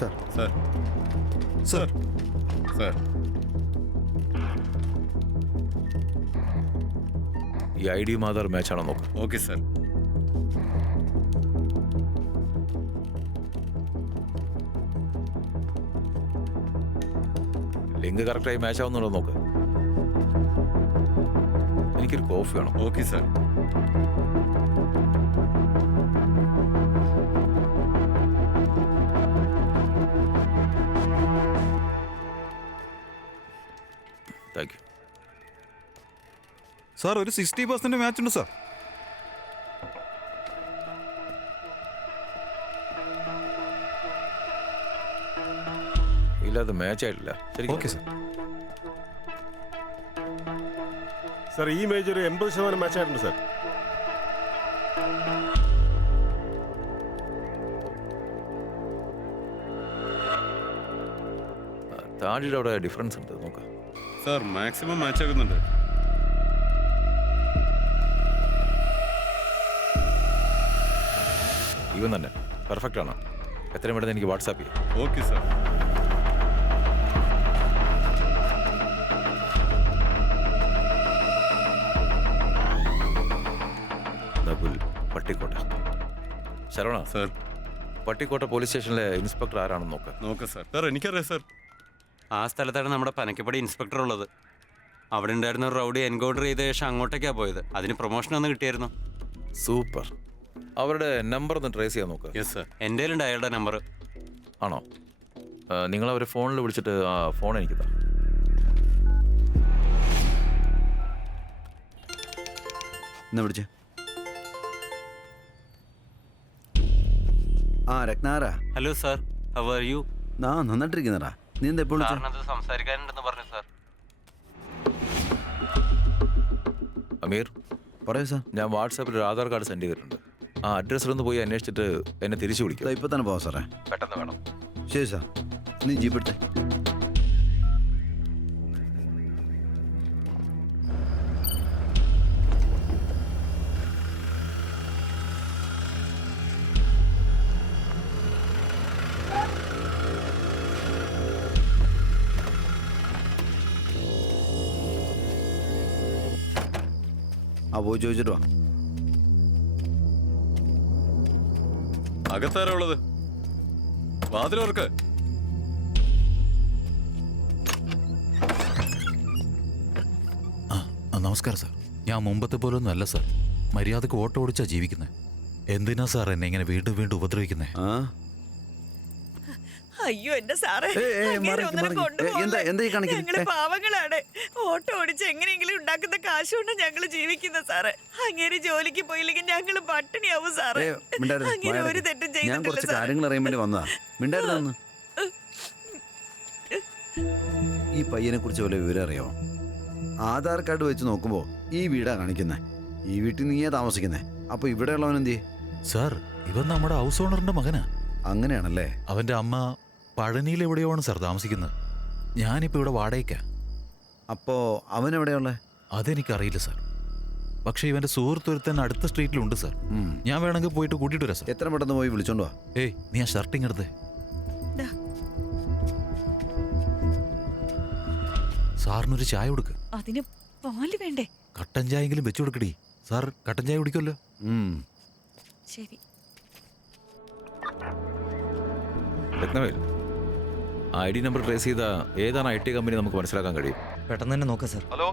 Sir sir sir sir ഈ ഐഡിയും ആധാർ മാച്ചാണോ നോക്കാം. Okay sir. ലിങ്ക് കറക്റ്റായി മാച്ച് ആവുന്നുണ്ടോ നോക്ക്. എനിക്കൊരു കോഫി വേണം. Okay sir. Thank you sir. ഒരു 60% മാച്ച് ഉണ്ട് സാർ. ഇല്ല, അത് മാച്ച് ആയിട്ടില്ല. ശരി, ഓക്കെ സാർ. സാർ ഈ ഇമേജ് ഒരു 80% മാച്ച് ആയിട്ടുണ്ട് സാർ. താടിയുടെ അവിടെ ഡിഫറൻസ് ഉണ്ട്, നോക്കാം. സാർ മാക്സിമം മാച്ച് ആകുന്നുണ്ട്. ഇവൻ തന്നെ പെർഫെക്റ്റ് ആണ്. എത്രയും പെട്ടെന്ന് എനിക്ക് വാട്സാപ്പ് ചെയ്യാം. Okay sir. Nakul, Pattukkottai. Saravana sir. Pattukkottai police സ്റ്റേഷനിലെ ഇൻസ്പെക്ടർ ആരാണെന്ന് നോക്കാം. നോക്കാം സാർ. സാർ എനിക്കറിയാം സാർ. ആ സ്ഥലത്താണ് നമ്മുടെ പനക്കപ്പടി ഇൻസ്പെക്ടർ ഉള്ളത്. അവിടെ ഉണ്ടായിരുന്ന ഒരു റൗഡി എൻകൗണ്ടർ ചെയ്ത ശേഷം അങ്ങോട്ടേക്കാണ് പോയത്. അതിന് പ്രൊമോഷൻ ഒന്ന് കിട്ടിയായിരുന്നു. സൂപ്പർ. അവരുടെ നമ്പർ ഒന്ന് ട്രേസ് ചെയ്യാൻ നോക്കുക. Yes sir. എൻ്റെ കയ്യിലുണ്ട് അയാളുടെ നമ്പർ. ആണോ? നിങ്ങൾ അവരെ ഫോണിൽ വിളിച്ചിട്ട് ആ ഫോൺ എനിക്ക് താ. എന്നാ വിളിച്ചേ? ആ രത്നാരാ. Hello sir, how are you? നന്നായിട്ടിരിക്കുന്നടാ. നീ എന്താ എപ്പോൾ വിളിച്ചേ? സാറിനത് സംസാരിക്കാനുണ്ടെന്ന് പറഞ്ഞു സാർ. അമീർ, പറയൂ സാർ. ഞാൻ വാട്സാപ്പിൽ ഒരു ആധാർ കാർഡ് സെൻഡ് ചെയ്തിട്ടുണ്ട്. ആ അഡ്രസ്സിലൊന്ന് പോയി അന്വേഷിച്ചിട്ട് എന്നെ തിരിച്ചു വിളിക്കും. ഇപ്പൊ തന്നെ പോവാം സാറേ. പെട്ടെന്ന് വേണം. ശരി സാർ. നീ ജീപ്പ് എടുത്തേ. ആ പോയി ചോദിച്ചിട്ട് വാ. അകത്താരാ ഉള്ളത്? വാതിലോർക്ക്. നമസ്കാരം സാർ. ഞാൻ മുമ്പത്തെ പോലെ ഒന്നും അല്ല സാർ. മര്യാദക്ക് ഓട്ടോ ഓടിച്ചാ ജീവിക്കുന്നത്. എന്തിനാ സാർ എന്നെ ഇങ്ങനെ വീണ്ടും വീണ്ടും ഉപദ്രവിക്കുന്നേ? അയ്യോ എന്റെ സാറേ, ഞങ്ങള് പാവങ്ങളാണ്. ഓട്ടോ ഓടിച്ച് എങ്ങനെയെങ്കിലും ഉണ്ടാക്കുന്ന കാശ് കൊണ്ട് ഞങ്ങള് ജീവിക്കുന്ന സാറേ. അങ്ങേര് ജോലിക്ക് പോയില്ലെങ്കിൽ ഞങ്ങള് പട്ടിണിയാവും സാറേ. അങ്ങനെ ഒരു തെറ്റും ഞാൻ ചെയ്തിട്ടില്ല കുറച്ച് സാറേ. കാര്യങ്ങൾ അറിയാൻ വേണ്ടി വന്നതാ. മിണ്ടായിരുന്നു. ഈ പയ്യനെ കുറിച്ച് വല്ല വിവരം അറിയാമോ? ആധാർ കാർഡ് വെച്ച് നോക്കുമ്പോ ഈ വീടാ കാണിക്കുന്നേ. ഈ വീട്ടിൽ നീയാ താമസിക്കുന്നേ. അപ്പൊ ഇവിടെ ഉള്ളവൻ എന്ത്? സാർ, ഇവൻ നമ്മുടെ ഹൗസ് ഓണറിന്റെ മകനാ. അങ്ങനെയാണല്ലേ? അവന്റെ അമ്മ പഴനിയിൽ എവിടെയാണ് സാർ താമസിക്കുന്നത്. ഞാനിപ്പോ ഇവിടെ വാടകയ്ക്കാ. അപ്പോ അവൻ എവിടെയുള്ള? അതെനിക്കറിയില്ല സാർ. പക്ഷെ ഇവന്റെ സുഹൃത്തൊരുത്തൻ അടുത്ത സ്ട്രീറ്റിലുണ്ട് സാർ. ഞാൻ വേണമെങ്കിൽ പോയിട്ട് കൂട്ടിയിട്ട് വരാം സാർ. എത്ര പെട്ടെന്ന് പോയി വിളിച്ചോണ്ട് വാ. ഏയ്, നീ ആ ഷർട്ടിങ് എടുത്തേ. സാറിനൊരു ചായ കൊടുക്ക്. അതിന് പാല് വേണ്ടേ? കട്ടൻ ചായെങ്കിലും വെച്ചു കൊടുക്കടി. സാർ കട്ടൻ ചായ കുടിക്കുമല്ലോ. ശരി. Rathnavel, I D number trace ചെയ്ത ഏതാണ് IT കമ്പനി നമുക്ക് മനസ്സിലാക്കാൻ കഴിയും. പെട്ടെന്ന് തന്നെ നോക്കാം സാർ. ഹലോ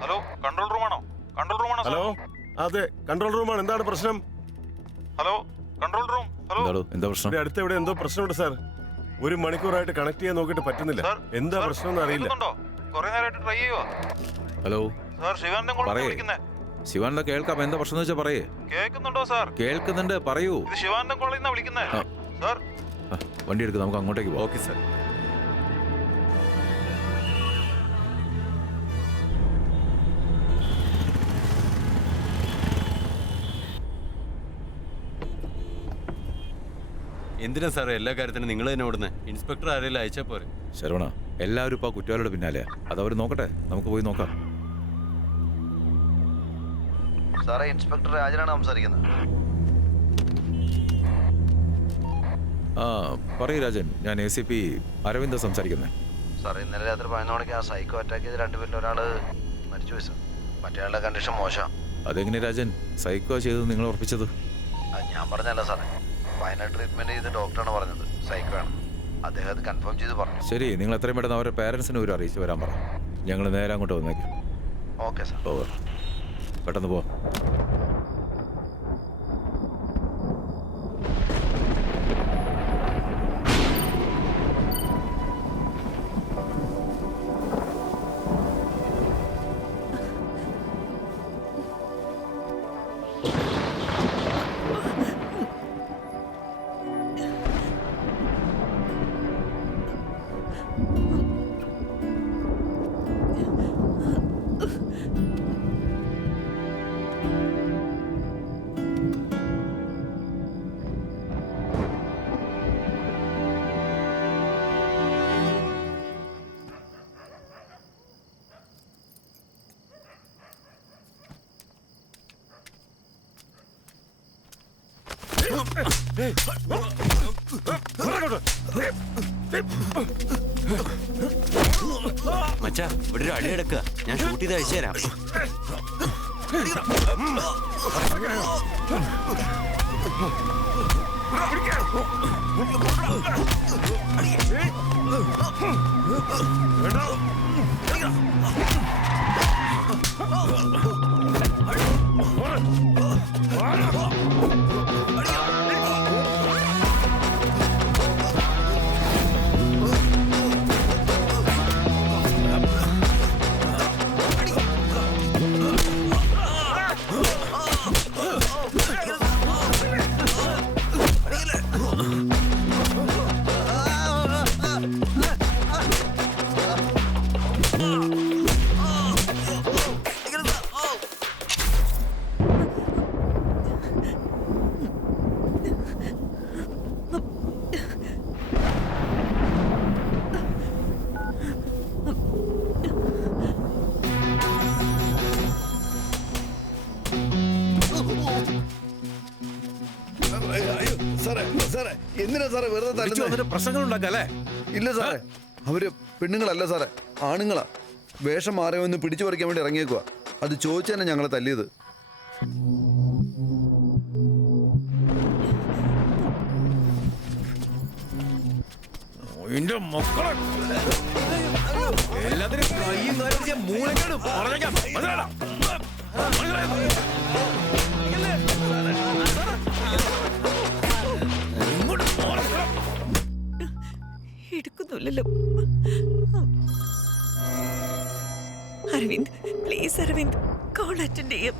ഹലോ, കൺട്രോൾ റൂമാണോ? കൺട്രോൾ റൂമാണോ? ഹലോ, അതെ കൺട്രോൾ റൂമാണ്. എന്താണ് പ്രശ്നം? Hello, control room. ഹലോ, എന്താ പ്രശ്നം? അടുത്ത് എവിടെ എന്തോ പ്രശ്നമുണ്ട് സാർ. 1 മണിക്കൂറായിട്ട് കണക്ട് ചെയ്യാൻ നോക്കിയിട്ട് പറ്റുന്നില്ല. എന്താ പ്രശ്നം എന്ന് അറിയില്ല. ഹലോ പറയേ. ശിവാനന്ദ കേൾക്കാം. എന്താ പ്രശ്നം എന്ന് വെച്ചാൽ പറയേ. കേൾക്കുന്നുണ്ടോ സാർ? കേൾക്കുന്നുണ്ട്, പറയൂ. ശിവാനന്ദൻ കോളേജിൽ നിന്നാ വിളിക്കുന്നേ സാർ. വണ്ടി എടുക്കുക, നമുക്ക് അങ്ങോട്ടേക്ക് പോകാം. Okay sir. എന്തിനാ സാറേ എല്ലാ കാര്യത്തിനും നിങ്ങൾ തന്നെ ഓടുന്നേ? ഇൻസ്പെക്ടർ ആരെങ്കിലും അയച്ചാൽ പോരെ? ശരവണ, എല്ലാവരും ഇപ്പോൾ ആ കുറ്റവാളിയുടെ പിന്നാലെയാ. അതവർ നോക്കട്ടെ, നമുക്ക് പോയി നോക്കാം. സാറേ, ഇൻസ്പെക്ടർ രാജനാണ് സംസാരിക്കുന്നത്. ആ പറയൂ രാജൻ, ഞാൻ ACP അരവിന്ദ സംസാരിക്കുന്നത്. സാറേ, ഇന്നലെ രാത്രി 11 മണിക്ക് ആ സൈക്കോ അറ്റാക്ക് ചെയ്ത് 2 പേരിൽ ഒരാൾ മരിച്ചു പോയി സാർ. മറ്റേയാളുടെ കണ്ടീഷൻ മോശം. അതെങ്ങനെ രാജൻ സൈക്കോ ചെയ്തത് നിങ്ങൾ ഉറപ്പിച്ചത്? അത് ഞാൻ പറഞ്ഞല്ല സാറേ. ഫൈനൽ ട്രീറ്റ്മെന്റ് ചെയ്ത് ഡോക്ടറാണ് പറഞ്ഞത് സൈക്കോ ആണ്. അദ്ദേഹം അത് കൺഫേം ചെയ്ത് പറഞ്ഞു. ശരി, നിങ്ങൾ എത്രയും പെട്ടെന്ന് അവരുടെ പേരൻസിനെ ഒരു അറിയിച്ച് വരാൻ പറ. ഞങ്ങൾ നേരെ അങ്ങോട്ട് വന്നേക്കാം. Okay sir. ഓവർ. പെട്ടെന്ന് പോ. മച്ചാ ഇവിടെ ഒരു അടി എടുക്കുക, ഞാൻ ഷൂട്ട് ചെയ്ത് അയച്ചു തരാം. എന്തിനാ സാറേ വെറുതെ തല്ലുന്നത്? പ്രശ്നങ്ങൾ ഉണ്ടാക്കല്ലേ? ഇല്ല സാറേ, അവര് പെണ്ണുങ്ങളല്ല സാറേ, ആണുങ്ങളാ. വേഷം മാറിയൊന്ന് പിടിച്ചു പറിക്കാൻ വേണ്ടി ഇറങ്ങിയേക്കുക. അത് ചോദിച്ചു തന്നെ ഞങ്ങളെ തല്ലിയത്. മക്കളെ എല്ലാത്തിനും കയ്യും കാര്യം മൂലക്കാണ് പറഞ്ഞേക്കാം. എടുക്കുന്നില്ലല്ലോ. Aravind, please Aravind, call attend ചെയ്യും.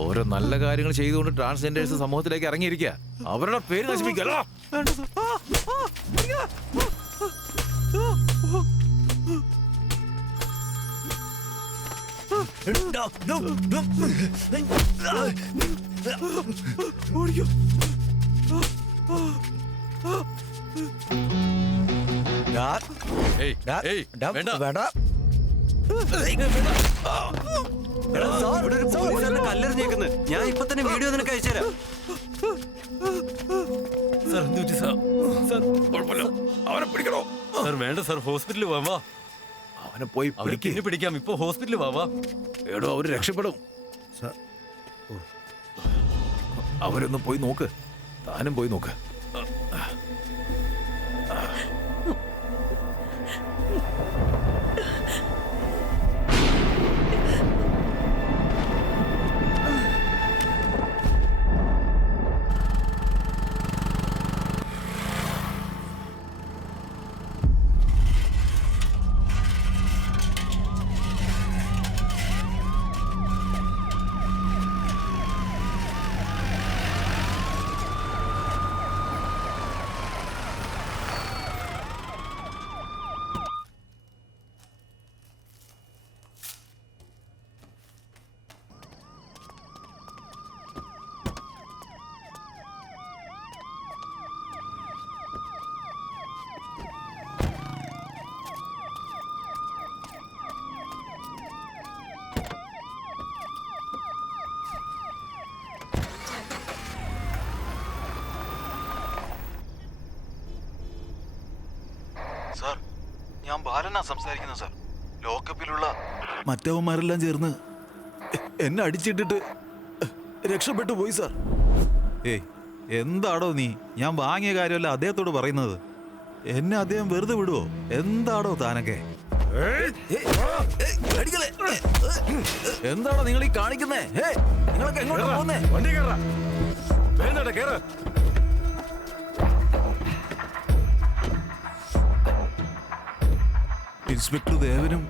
ഓരോ നല്ല കാര്യങ്ങൾ ചെയ്തുകൊണ്ട് ട്രാൻസ്ജെൻഡേഴ്സ് സമൂഹത്തിലേക്ക് ഇറങ്ങിയിരിക്കുക. അവരുടെ പേര് നശിപ്പിക്കല്ലോ. കല്ലെറിഞ്ഞേക്കുന്നത് ഞാൻ ഇപ്പൊ തന്നെ വീഡിയോ നിനക്ക് അയച്ചുതരാം. അവനെ പിടിക്കണോ? സാർ വേണ്ട സാർ, ഹോസ്പിറ്റലിൽ പോവാ. അവനെ പോയി പിന്നെ പിടിക്കാം. ഇപ്പൊ ഹോസ്പിറ്റലിൽ പോവാ. എടോ അവര് രക്ഷപ്പെടും. അവരൊന്ന് പോയി നോക്ക്, താനും പോയി നോക്ക്. സാർ, ഞാൻ ബാലനാ സംസാരിക്കുന്നത് സാർ. ലോക്കപ്പിലുള്ള മറ്റവന്മാരെല്ലാം ചേർന്ന് എന്നെ അടിച്ചിട്ടിട്ട് രക്ഷപ്പെട്ടു പോയി സാർ. ഏയ്, എന്താടോ നീ? ഞാൻ വാങ്ങിയ കാര്യമല്ല അദ്ദേഹത്തോട് പറയുന്നത്. എന്നെ അദ്ദേഹം വെറുതെ വിടുവോ? എന്താടോ താനൊക്കെ? എന്താണോ നിങ്ങൾ ഈ കാണിക്കുന്നേ? നിങ്ങളൊക്കെ എങ്ങോട്ടാ പോകുന്നേ? വണ്ടി കേറാ. വേണ്ടടാ, കേറ്. ഇൻസ്പെക്ടർ ദേവനും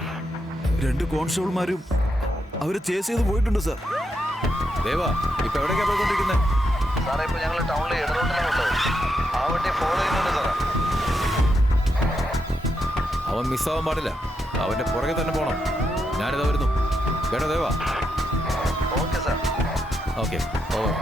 2 കോൺസ്റ്റബിൾമാരും അവരെ ചേസ് ചെയ്ത് പോയിട്ടുണ്ട് സാർ. ദേവാ, ഇപ്പൊ എവിടേക്കാ പോയിക്കൊണ്ടിരിക്കുന്നത്? സാറേ, ഇപ്പൊ ഞങ്ങൾ ടൗണിലെ ഇടറോട്ടിലാണുള്ളത്. ആ വണ്ടി ഫോളോ ചെയ്യുന്നുണ്ട് സാറേ. അവൻ മിസ്സാവാൻ പാടില്ല. അവന്റെ പുറകെ തന്നെ പോണം. ഞാനിതാ വരുന്നു. കേട്ടോ Deva? Okay sir. Okay, over.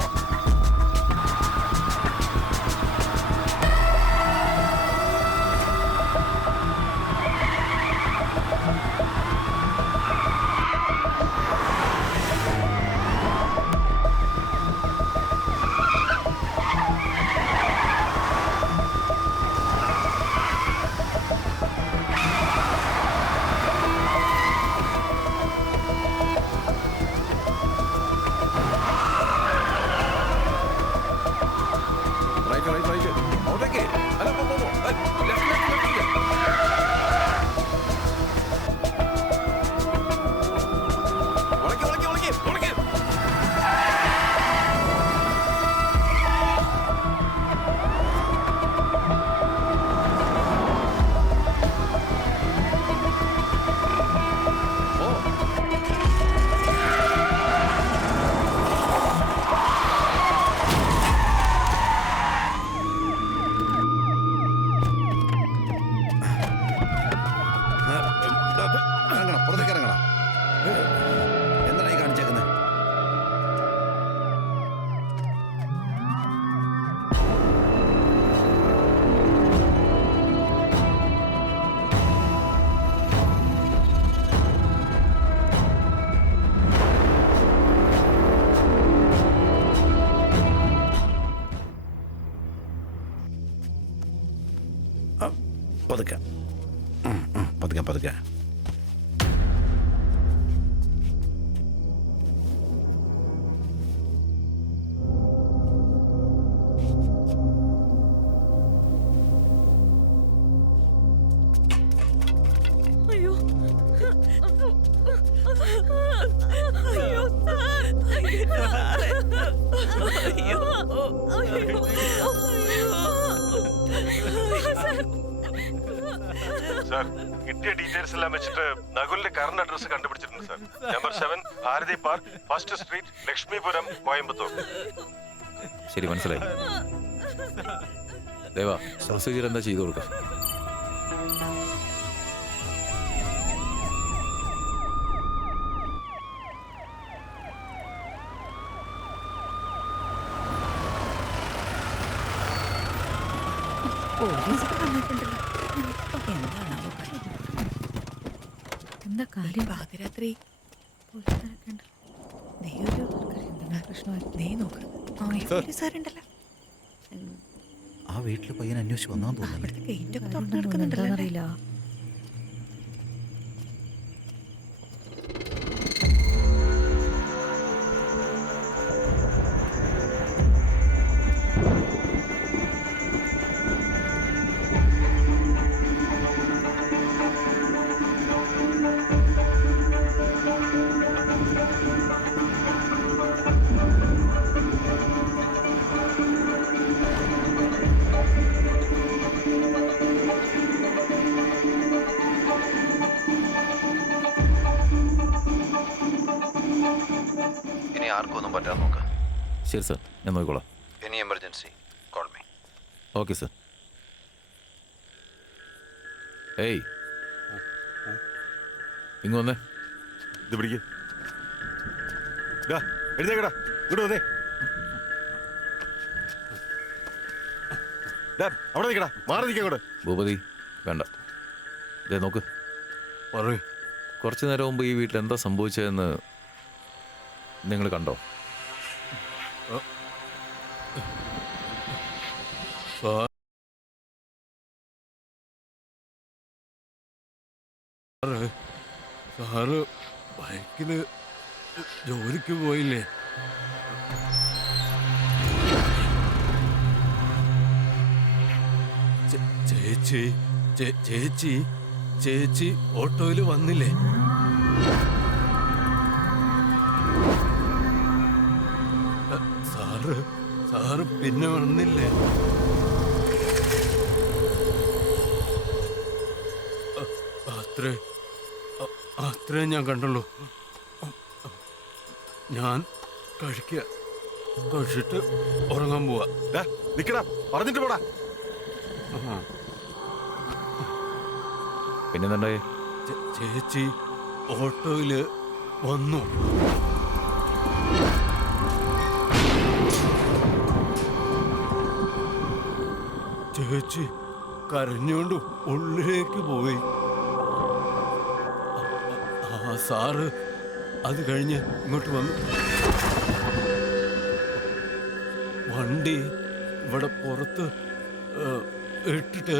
എന്താണ് ഈ കാണിച്ചേക്കുന്നത്? പതുക്കെ പതുക്കെ പതുക്കെ. അയ്യോ അയ്യോ സാർ, കിട്ടിയ ഡീറ്റെയിൽസ് എല്ലാം വെച്ചിട്ട് നകുലിന്റെ കറണ്ട് അഡ്രസ് കണ്ടുപിടിച്ചിട്ടുണ്ട് sir. Number 7 Bharathi park, first street, Lakshmipuram, Coimbatore. ശരി, മനസ്സിലായി. ദേവാ, പ്രൊസീജിയർ എന്താ ചെയ്തു കൊടുക്കാം? എന്താ കാര്യം? പാതിരാത്രി പോലീസുകാരുണ്ടല്ലോ. ആ വീട്ടിൽ പയ്യൻ അന്വേഷിച്ച് വന്നാന്ന് തോന്നുന്നു. ഗേറ്റൊക്കെ തുറന്നു കിടക്കുന്നുണ്ടല്ലോ. അറിയില്ല. ഇനി ആർക്കും ഒന്നും പറ്റാൻ നോക്ക്. ശരി സാർ, ഞാൻ നോക്കിക്കോളാം. Any emergency call me. Okay sir. ഏയ്, ഇങ്ങ് വന്നേ. ഇത് പിടിക്ക്. എഴുതേക്കടാ, ഇങ്ങോട്ട് വന്നേ. അവിടെ നിൽക്കടാ, മാറി നിൽക്കാം അങ്ങോട്ട്. ഭൂപതി, വേണ്ട. ഇതേ നോക്ക്. കുറച്ചു നേരം മുമ്പ് ഈ വീട്ടിൽ എന്താ സംഭവിച്ചതെന്ന് നിങ്ങൾ കണ്ടോ? സാറ് ബൈക്കില് ജോലിക്ക് പോയില്ലേ? ചേച്ചി ചേച്ചി ചേച്ചി ഓട്ടോയിൽ വന്നില്ലേ? സാറ് പിന്നെ വന്നില്ലേ? അത്രേ ഞാൻ കണ്ടുള്ളൂ. ഞാൻ കഴിച്ചിട്ട് ഉറങ്ങാൻ പോവാ. നിക്കടാ, പറഞ്ഞിട്ട് പോടാ. പിന്നെന്തായി? ചേച്ചി ഓട്ടോയില് വന്നു. ചേച്ചി കരഞ്ഞോണ്ട് ഉള്ളിലേക്ക് പോയി. സാറ് അത് കഴിഞ്ഞ് ഇങ്ങോട്ട് വന്നു. വണ്ടി ഇവിടെ പുറത്ത് ഇട്ടിട്ട്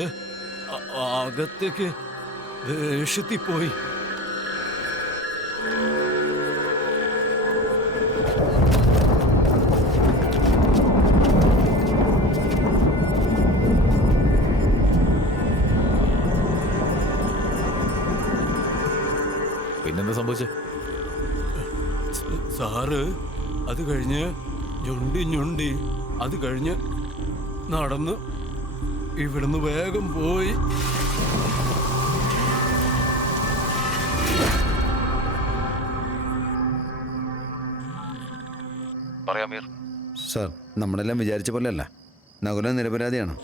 അകത്തേക്ക് ദേഷ്യത്തിൽ പോയി. പിന്നെന്താ സംഭവിച്ചേ? സാറ് അത് കഴിഞ്ഞ് ഞൊണ്ടി അത് കഴിഞ്ഞ് നടന്ന് ഇവിടുന്ന് വേഗം പോയി. പറയാമീർ. സാർ, നമ്മളെല്ലാം വിചാരിച്ച പോലെയല്ല. നകുലൻ നിരപരാധിയാണ്.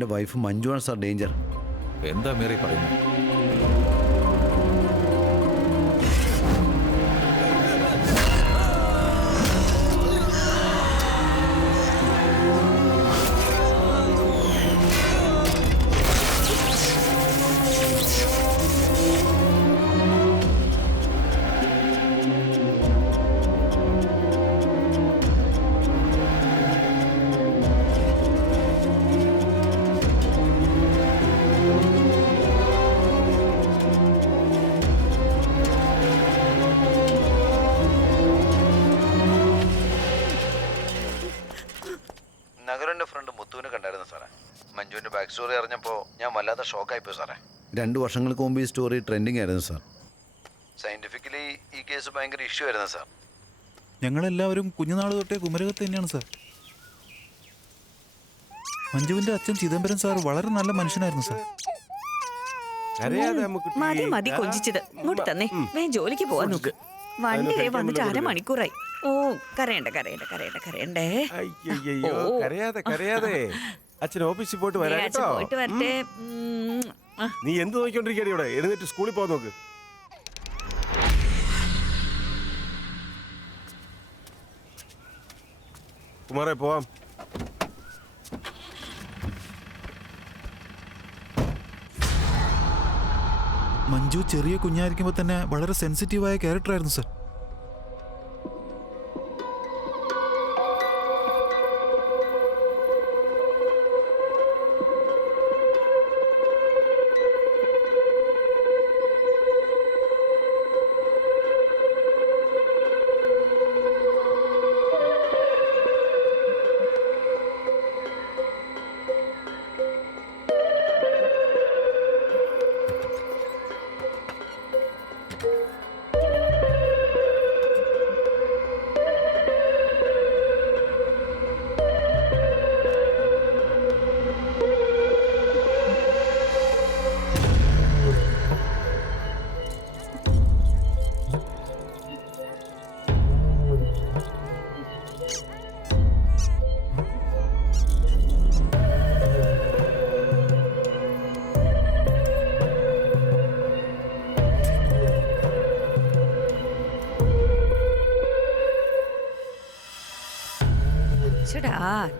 അവൻ്റെ വൈഫ് മഞ്ജുവാണ് സാർ ഡേഞ്ചർ. എന്താ മീറി പറയുന്നത്? നഗരൻ്റെ ഫ്രണ്ട് മുത്തുവിനെ കണ്ടായിരുന്നു സാറേ. മഞ്ജുവിൻ്റെ ബാക്ക് സ്റ്റോറി അറിഞ്ഞപ്പോൾ ഞാൻ വല്ലാതെ ഷോക്കായിപ്പോയി സാറേ. 2 വർഷങ്ങൾക്ക് മുമ്പ് ഈ സ്റ്റോറി ട്രെൻഡിങ് ആയിരുന്നു സാർ. സയൻറ്റിഫിക്കലി ഈ കേസ് ഭയങ്കര ഇഷ്യൂ ആയിരുന്നു സാർ. ഞങ്ങളെല്ലാവരും കുഞ്ഞുനാൾ തൊട്ടേ കുമരകത്ത് തന്നെയാണ് സാർ. മഞ്ജുവിന്റെ അച്ഛൻ ചിദംബരം സാർ വളരെ നല്ല മനുഷ്യനായിരുന്നു സാർ. മതി മതി കൊഞ്ചിച്ചത്. ഇങ്ങോട്ട് തന്നെ ജോലിക്ക് പോവാൻ നോക്ക്. വണ്ടി വന്നിട്ട് 1/2 മണിക്കൂറായി. ഓ കരയണ്ട കരയണ്ട കരയണ്ട കരയണ്ടേ. കരയാതെ അച്ഛൻ ഓഫീസിൽ പോയിട്ട് വരാം കേട്ടോ. പോയിട്ട് വരട്ടെ. നീ എന്ത് നോക്കിക്കൊണ്ടിരിക്കുകയാണ് ഇവിടെ? എഴുന്നേറ്റ് സ്കൂളിൽ പോകാൻ നോക്ക്. കുമാരേ പോവാം. മഞ്ജു ചെറിയ കുഞ്ഞായിരിക്കുമ്പോൾ തന്നെ വളരെ സെൻസിറ്റീവായ ക്യാരക്ടറായിരുന്നു സാർ.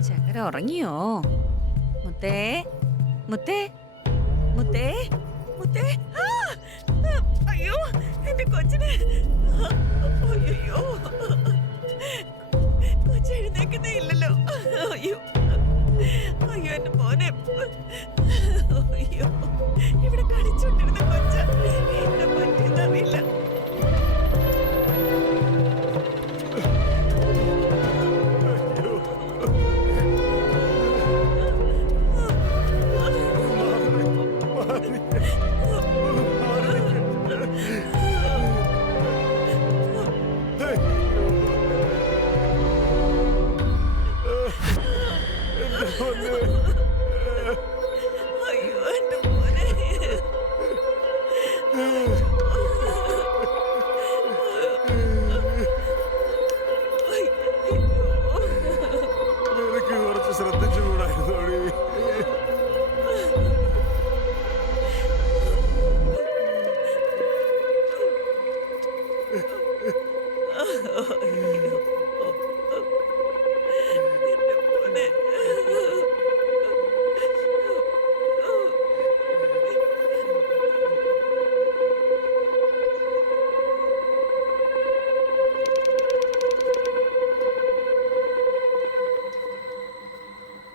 ചക്കര ഉറങ്ങിയോ? മുത്തേ മുത്തേ മുത്തേ മുത്തേ. അയ്യോ എന്റെ കൊച്ചിനെ. അയ്യോ കൊച്ചു എഴുന്നേക്കുന്നേ ഇല്ലല്ലോ. അയ്യോ അയ്യോ എന്റെ മോനെ. അയ്യോ ഇവിടെ കളിച്ചോണ്ടിരുന്ന കൊച്ച എന്നെ പറ്റിയെന്നറിയില്ല.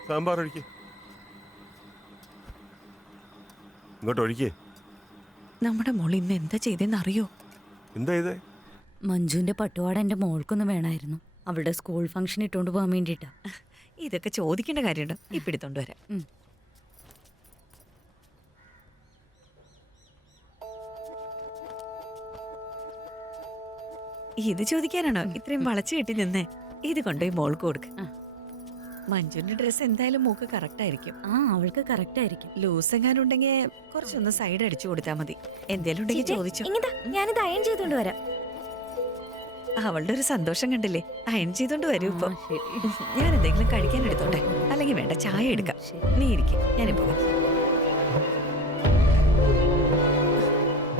സാമ്പാർ ഒഴിക്കേ. ഇങ്ങോട്ട് ഒഴിക്കേ. നമ്മുടെ മോൾ ഇന്ന് എന്താ ചെയ്തെന്ന് അറിയോ? എന്താ ഇത്? മഞ്ജുവിന്റെ പട്ടുപാട എന്റെ മോൾക്കൊന്നും വേണമായിരുന്നു. അവളുടെ സ്കൂൾ ഫംഗ്ഷൻ ഇട്ടുകൊണ്ട് പോകാൻ വേണ്ടിയിട്ടാ. ഇതൊക്കെ ചോദിക്കേണ്ട കാര്യമുണ്ടോ? ഇപ്പൊ എടുത്തോണ്ട് വരാം. ഇത് ചോദിക്കാനാണോ ഇത്രയും വളച്ചു കെട്ടി നിന്നേ? ഇത് കൊണ്ടുപോയി മോൾക്ക് കൊടുക്ക. മഞ്ജുവിന്റെ ഡ്രസ് എന്തായാലും മൂക്ക് കറക്റ്റ് ആയിരിക്കും. അവൾക്ക് കറക്റ്റ് ആയിരിക്കും. ലൂസ് എങ്ങാനും ഉണ്ടെങ്കിൽ കുറച്ചൊന്ന് സൈഡ് അടിച്ചു കൊടുത്താൽ മതി. എന്തേലും ഉണ്ടെങ്കിൽ ചോദിച്ചോ. ഞാനിത് അയൺ ചെയ്തോണ്ട് വരാം. അവളുടെ ഒരു സന്തോഷം കണ്ടില്ലേ? അയൺ ചെയ്തോണ്ട് വരൂ ഇപ്പൊ. ഞാൻ എന്തെങ്കിലും കഴിക്കാൻ എടുത്തോട്ടെ, അല്ലെങ്കിൽ വേണ്ട ചായ എടുക്കാം. നീ ഇരിക്കും, ഞാനിപ്പോ വരാം.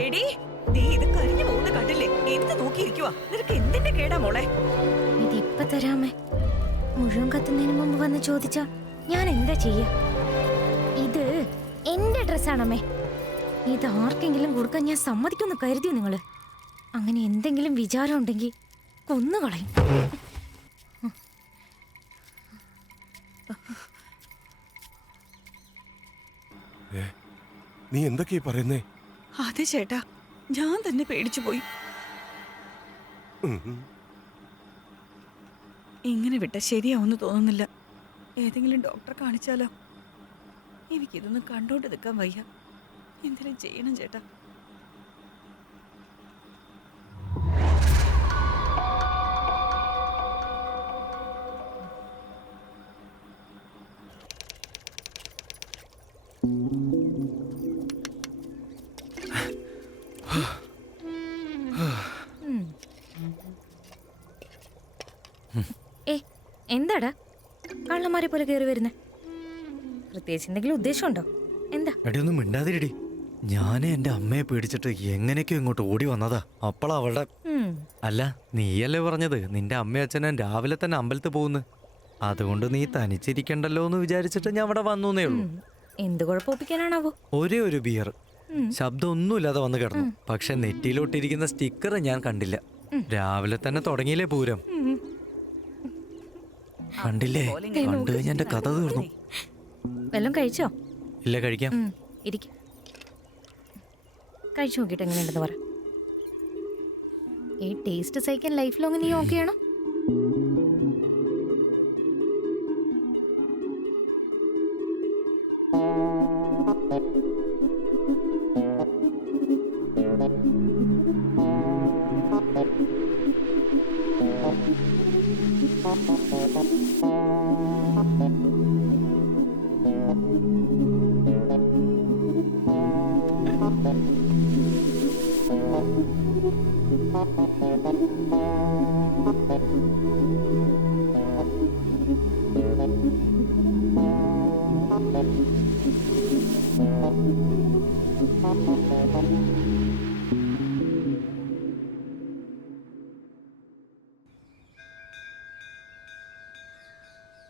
എടീ, നീ ഇത് കരിഞ്ഞു പോകുന്ന കണ്ടില്ലേ? എന്ത് നോക്കിയിരിക്കുവാ? നിനക്ക് എന്തിന്റെ കേടാ മോളെ? ഇതിപ്പ തരാമേ. മുഴുവൻ കത്തുന്നതിന് മുമ്പ് വന്ന് ചോദിച്ചാ ഞാൻ എന്താ ചെയ്യാ? ഇത് എന്റെ ഡ്രസ്സാണമ്മേ. ഇത് ആർക്കെങ്കിലും കൊടുക്കാൻ ഞാൻ സമ്മതിക്കുമെന്ന് കരുതിയോ നിങ്ങള്? അങ്ങനെ എന്തെങ്കിലും വിചാരം ഉണ്ടെങ്കിൽ കൊന്നുകളയും. നീ എന്തൊക്കെയാ പറയുന്നേ? അതെ ചേട്ടാ, ഞാൻ തന്നെ പേടിച്ചു പോയി. ഇങ്ങനെ വിട്ട ശരിയാവുമെന്ന് തോന്നുന്നില്ല. ഏതെങ്കിലും ഡോക്ടറെ കാണിച്ചാലോ? എനിക്കിതൊന്നും കണ്ടോണ്ട് നിൽക്കാൻ വയ്യ. എന്തെങ്കിലും ചെയ്യണം ചേട്ടാ. എന്താടാ കള്ളന്മാരെ പോലെ കയറി വരുന്നേ? പ്രത്യേകിച്ച് എന്തെങ്കിലും ഉദ്ദേശമുണ്ടോ? എന്താ? എടി ഒന്നും മിണ്ടാതിരിടി. ഞാനേ എന്റെ അമ്മയെ പേടിച്ചിട്ട് എങ്ങനെയൊക്കെയോ ഇങ്ങോട്ട് ഓടി വന്നതാ. അപ്പളാ അവളുടെ അല്ല, നീയല്ലേ പറഞ്ഞത് നിന്റെ അമ്മയും അച്ഛനും രാവിലെ തന്നെ അമ്പലത്തിൽ പോകുന്നു. അതുകൊണ്ട് നീ തനിച്ചിരിക്കണ്ടല്ലോ എന്ന് വിചാരിച്ചിട്ട് ഞാൻ അവിടെ വന്നേ ഉള്ളൂ. എന്ത് കുഴപ്പമൊപ്പിക്കാനാണാവോ? ഒരേ ഒരു ബിയർ, ശബ്ദം ഒന്നുമില്ലാതെ വന്ന് കിടന്നു. പക്ഷെ നെറ്റിയിലോട്ടിരിക്കുന്ന സ്റ്റിക്കർ ഞാൻ കണ്ടില്ല. രാവിലെ തന്നെ തുടങ്ങിയില്ലേ പൂരം. കണ്ടില്ലേ? കണ്ടു കഴിഞ്ഞ എന്റെ കഥ തീർന്നു. വല്ലതും കഴിച്ചോ? ഇല്ല, കഴിക്കാം. ഇരിക്കും. കഴിച്ചു നോക്കിയിട്ട് എങ്ങനെയുണ്ടെന്ന് പറ. ഈ ടേസ്റ്റ് സഹിക്കാൻ ലൈഫ് ലോങ് നീ ഓക്കെ ആണോ?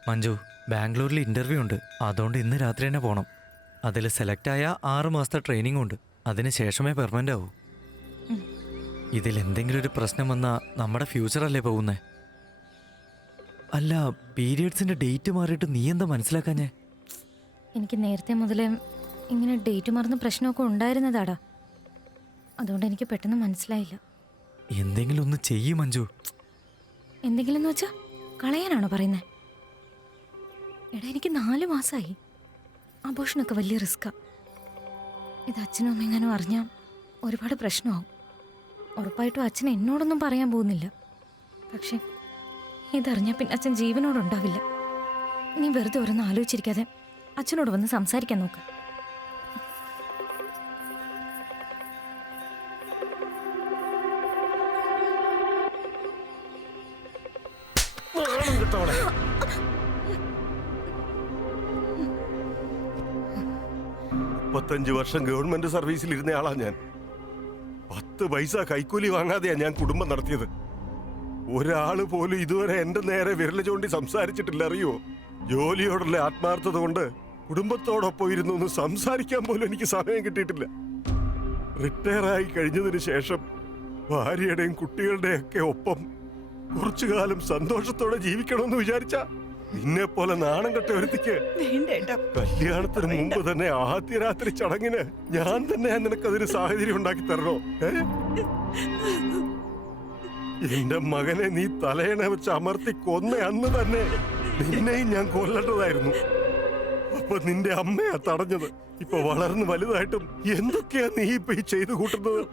മഞ്ജു, ബാംഗ്ലൂരിൽ ഇന്റർവ്യൂ ഉണ്ട്. അതുകൊണ്ട് ഇന്ന് രാത്രി തന്നെ പോകണം. അതിൽ സെലക്ട് ആയ 6 മാസത്തെ ട്രെയിനിങ് ഉണ്ട്. അതിന് ശേഷമേ പെർമനന്റ് ആവൂ. ഇതിൽ എന്തെങ്കിലും ഒരു പ്രശ്നം വന്നാൽ നമ്മുടെ ഫ്യൂച്ചർ അല്ലേ പോകുന്നേ? അല്ല, പീരിയഡ്സിന്റെ ഡേറ്റ് മാറിയിട്ട് നീ എന്താ മനസ്സിലാക്കാഞ്ഞേ? എനിക്ക് നേരത്തെ മുതലേ ഇങ്ങനെ ഡേറ്റ് മറന്ന് പ്രശ്നമൊക്കെ ഉണ്ടായിരുന്നതാടാ. അതുകൊണ്ട് എനിക്ക് പെട്ടെന്ന് മനസ്സിലായില്ല. എന്തെങ്കിലും ഒന്ന് ചെയ്യ് മഞ്ജു. എന്തെങ്കിലും എന്ന് വെച്ചാ കളയാനാണോ പറയുന്നേ? എടാ, എനിക്ക് 4 മാസമായി. അബോഷനൊക്കെ വലിയ റിസ്ക്കാ. ഇത് അച്ഛനും അമ്മയെങ്ങാനും അറിഞ്ഞാൽ ഒരുപാട് പ്രശ്നമാവും. ഉറപ്പായിട്ടും അച്ഛൻ എന്നോടൊന്നും പറയാൻ പോകുന്നില്ല. പക്ഷെ ഇതറിഞ്ഞാൽ പിന്നെ അച്ഛൻ ജീവനോടുണ്ടാവില്ല. നീ വെറുതെ ഓരോന്ന് ആലോചിച്ചിരിക്കാതെ അച്ഛനോട് വന്ന് സംസാരിക്കാൻ നോക്ക്. മുപ്പത്തഞ്ച് വർഷം ഗവൺമെന്റ് സർവീസിൽ ഇരുന്ന ആളാ ഞാൻ. 10 പൈസ കൈക്കൂലി വാങ്ങാതെയാ ഞാൻ കുടുംബം നടത്തിയത്. ഒരാള് പോലും ഇതുവരെ എന്റെ നേരെ വിരല ചൂണ്ടി സംസാരിച്ചിട്ടില്ല. അറിയോ? ജോലിയോടുള്ള ആത്മാർത്ഥത കൊണ്ട് കുടുംബത്തോടൊപ്പം ഇരുന്ന് ഒന്ന് സംസാരിക്കാൻ പോലും എനിക്ക് സമയം കിട്ടിയിട്ടില്ല. റിട്ടയർ ആയി കഴിഞ്ഞതിന് ശേഷം ഭാര്യയുടെയും കുട്ടികളുടെയും ഒക്കെ ഒപ്പം കുറച്ചു കാലം സന്തോഷത്തോടെ ജീവിക്കണമെന്ന് വിചാരിച്ച നിന്നെ പോലെ നാണം കെട്ട ഒരുത്തിക്ക് കല്യാണത്തിന് മുമ്പ് തന്നെ ആദ്യ രാത്രി ചടങ്ങിന് ഞാൻ തന്നെ നിനക്കതിന് സാഹചര്യം ഉണ്ടാക്കി തരണോ? എന്റെ മകനെ നീ തലയണ വെച്ച് അമർത്തി കൊന്ന അന്ന് തന്നെ നിന്നെയും ഞാൻ കൊല്ലേണ്ടതായിരുന്നു. അപ്പൊ നിന്റെ അമ്മയാ തടഞ്ഞത്. ഇപ്പൊ വളർന്ന് വലുതായിട്ടും എന്തൊക്കെയാ നീ ഇപ്പൊ ഈ ചെയ്തു കൂട്ടുന്നത്?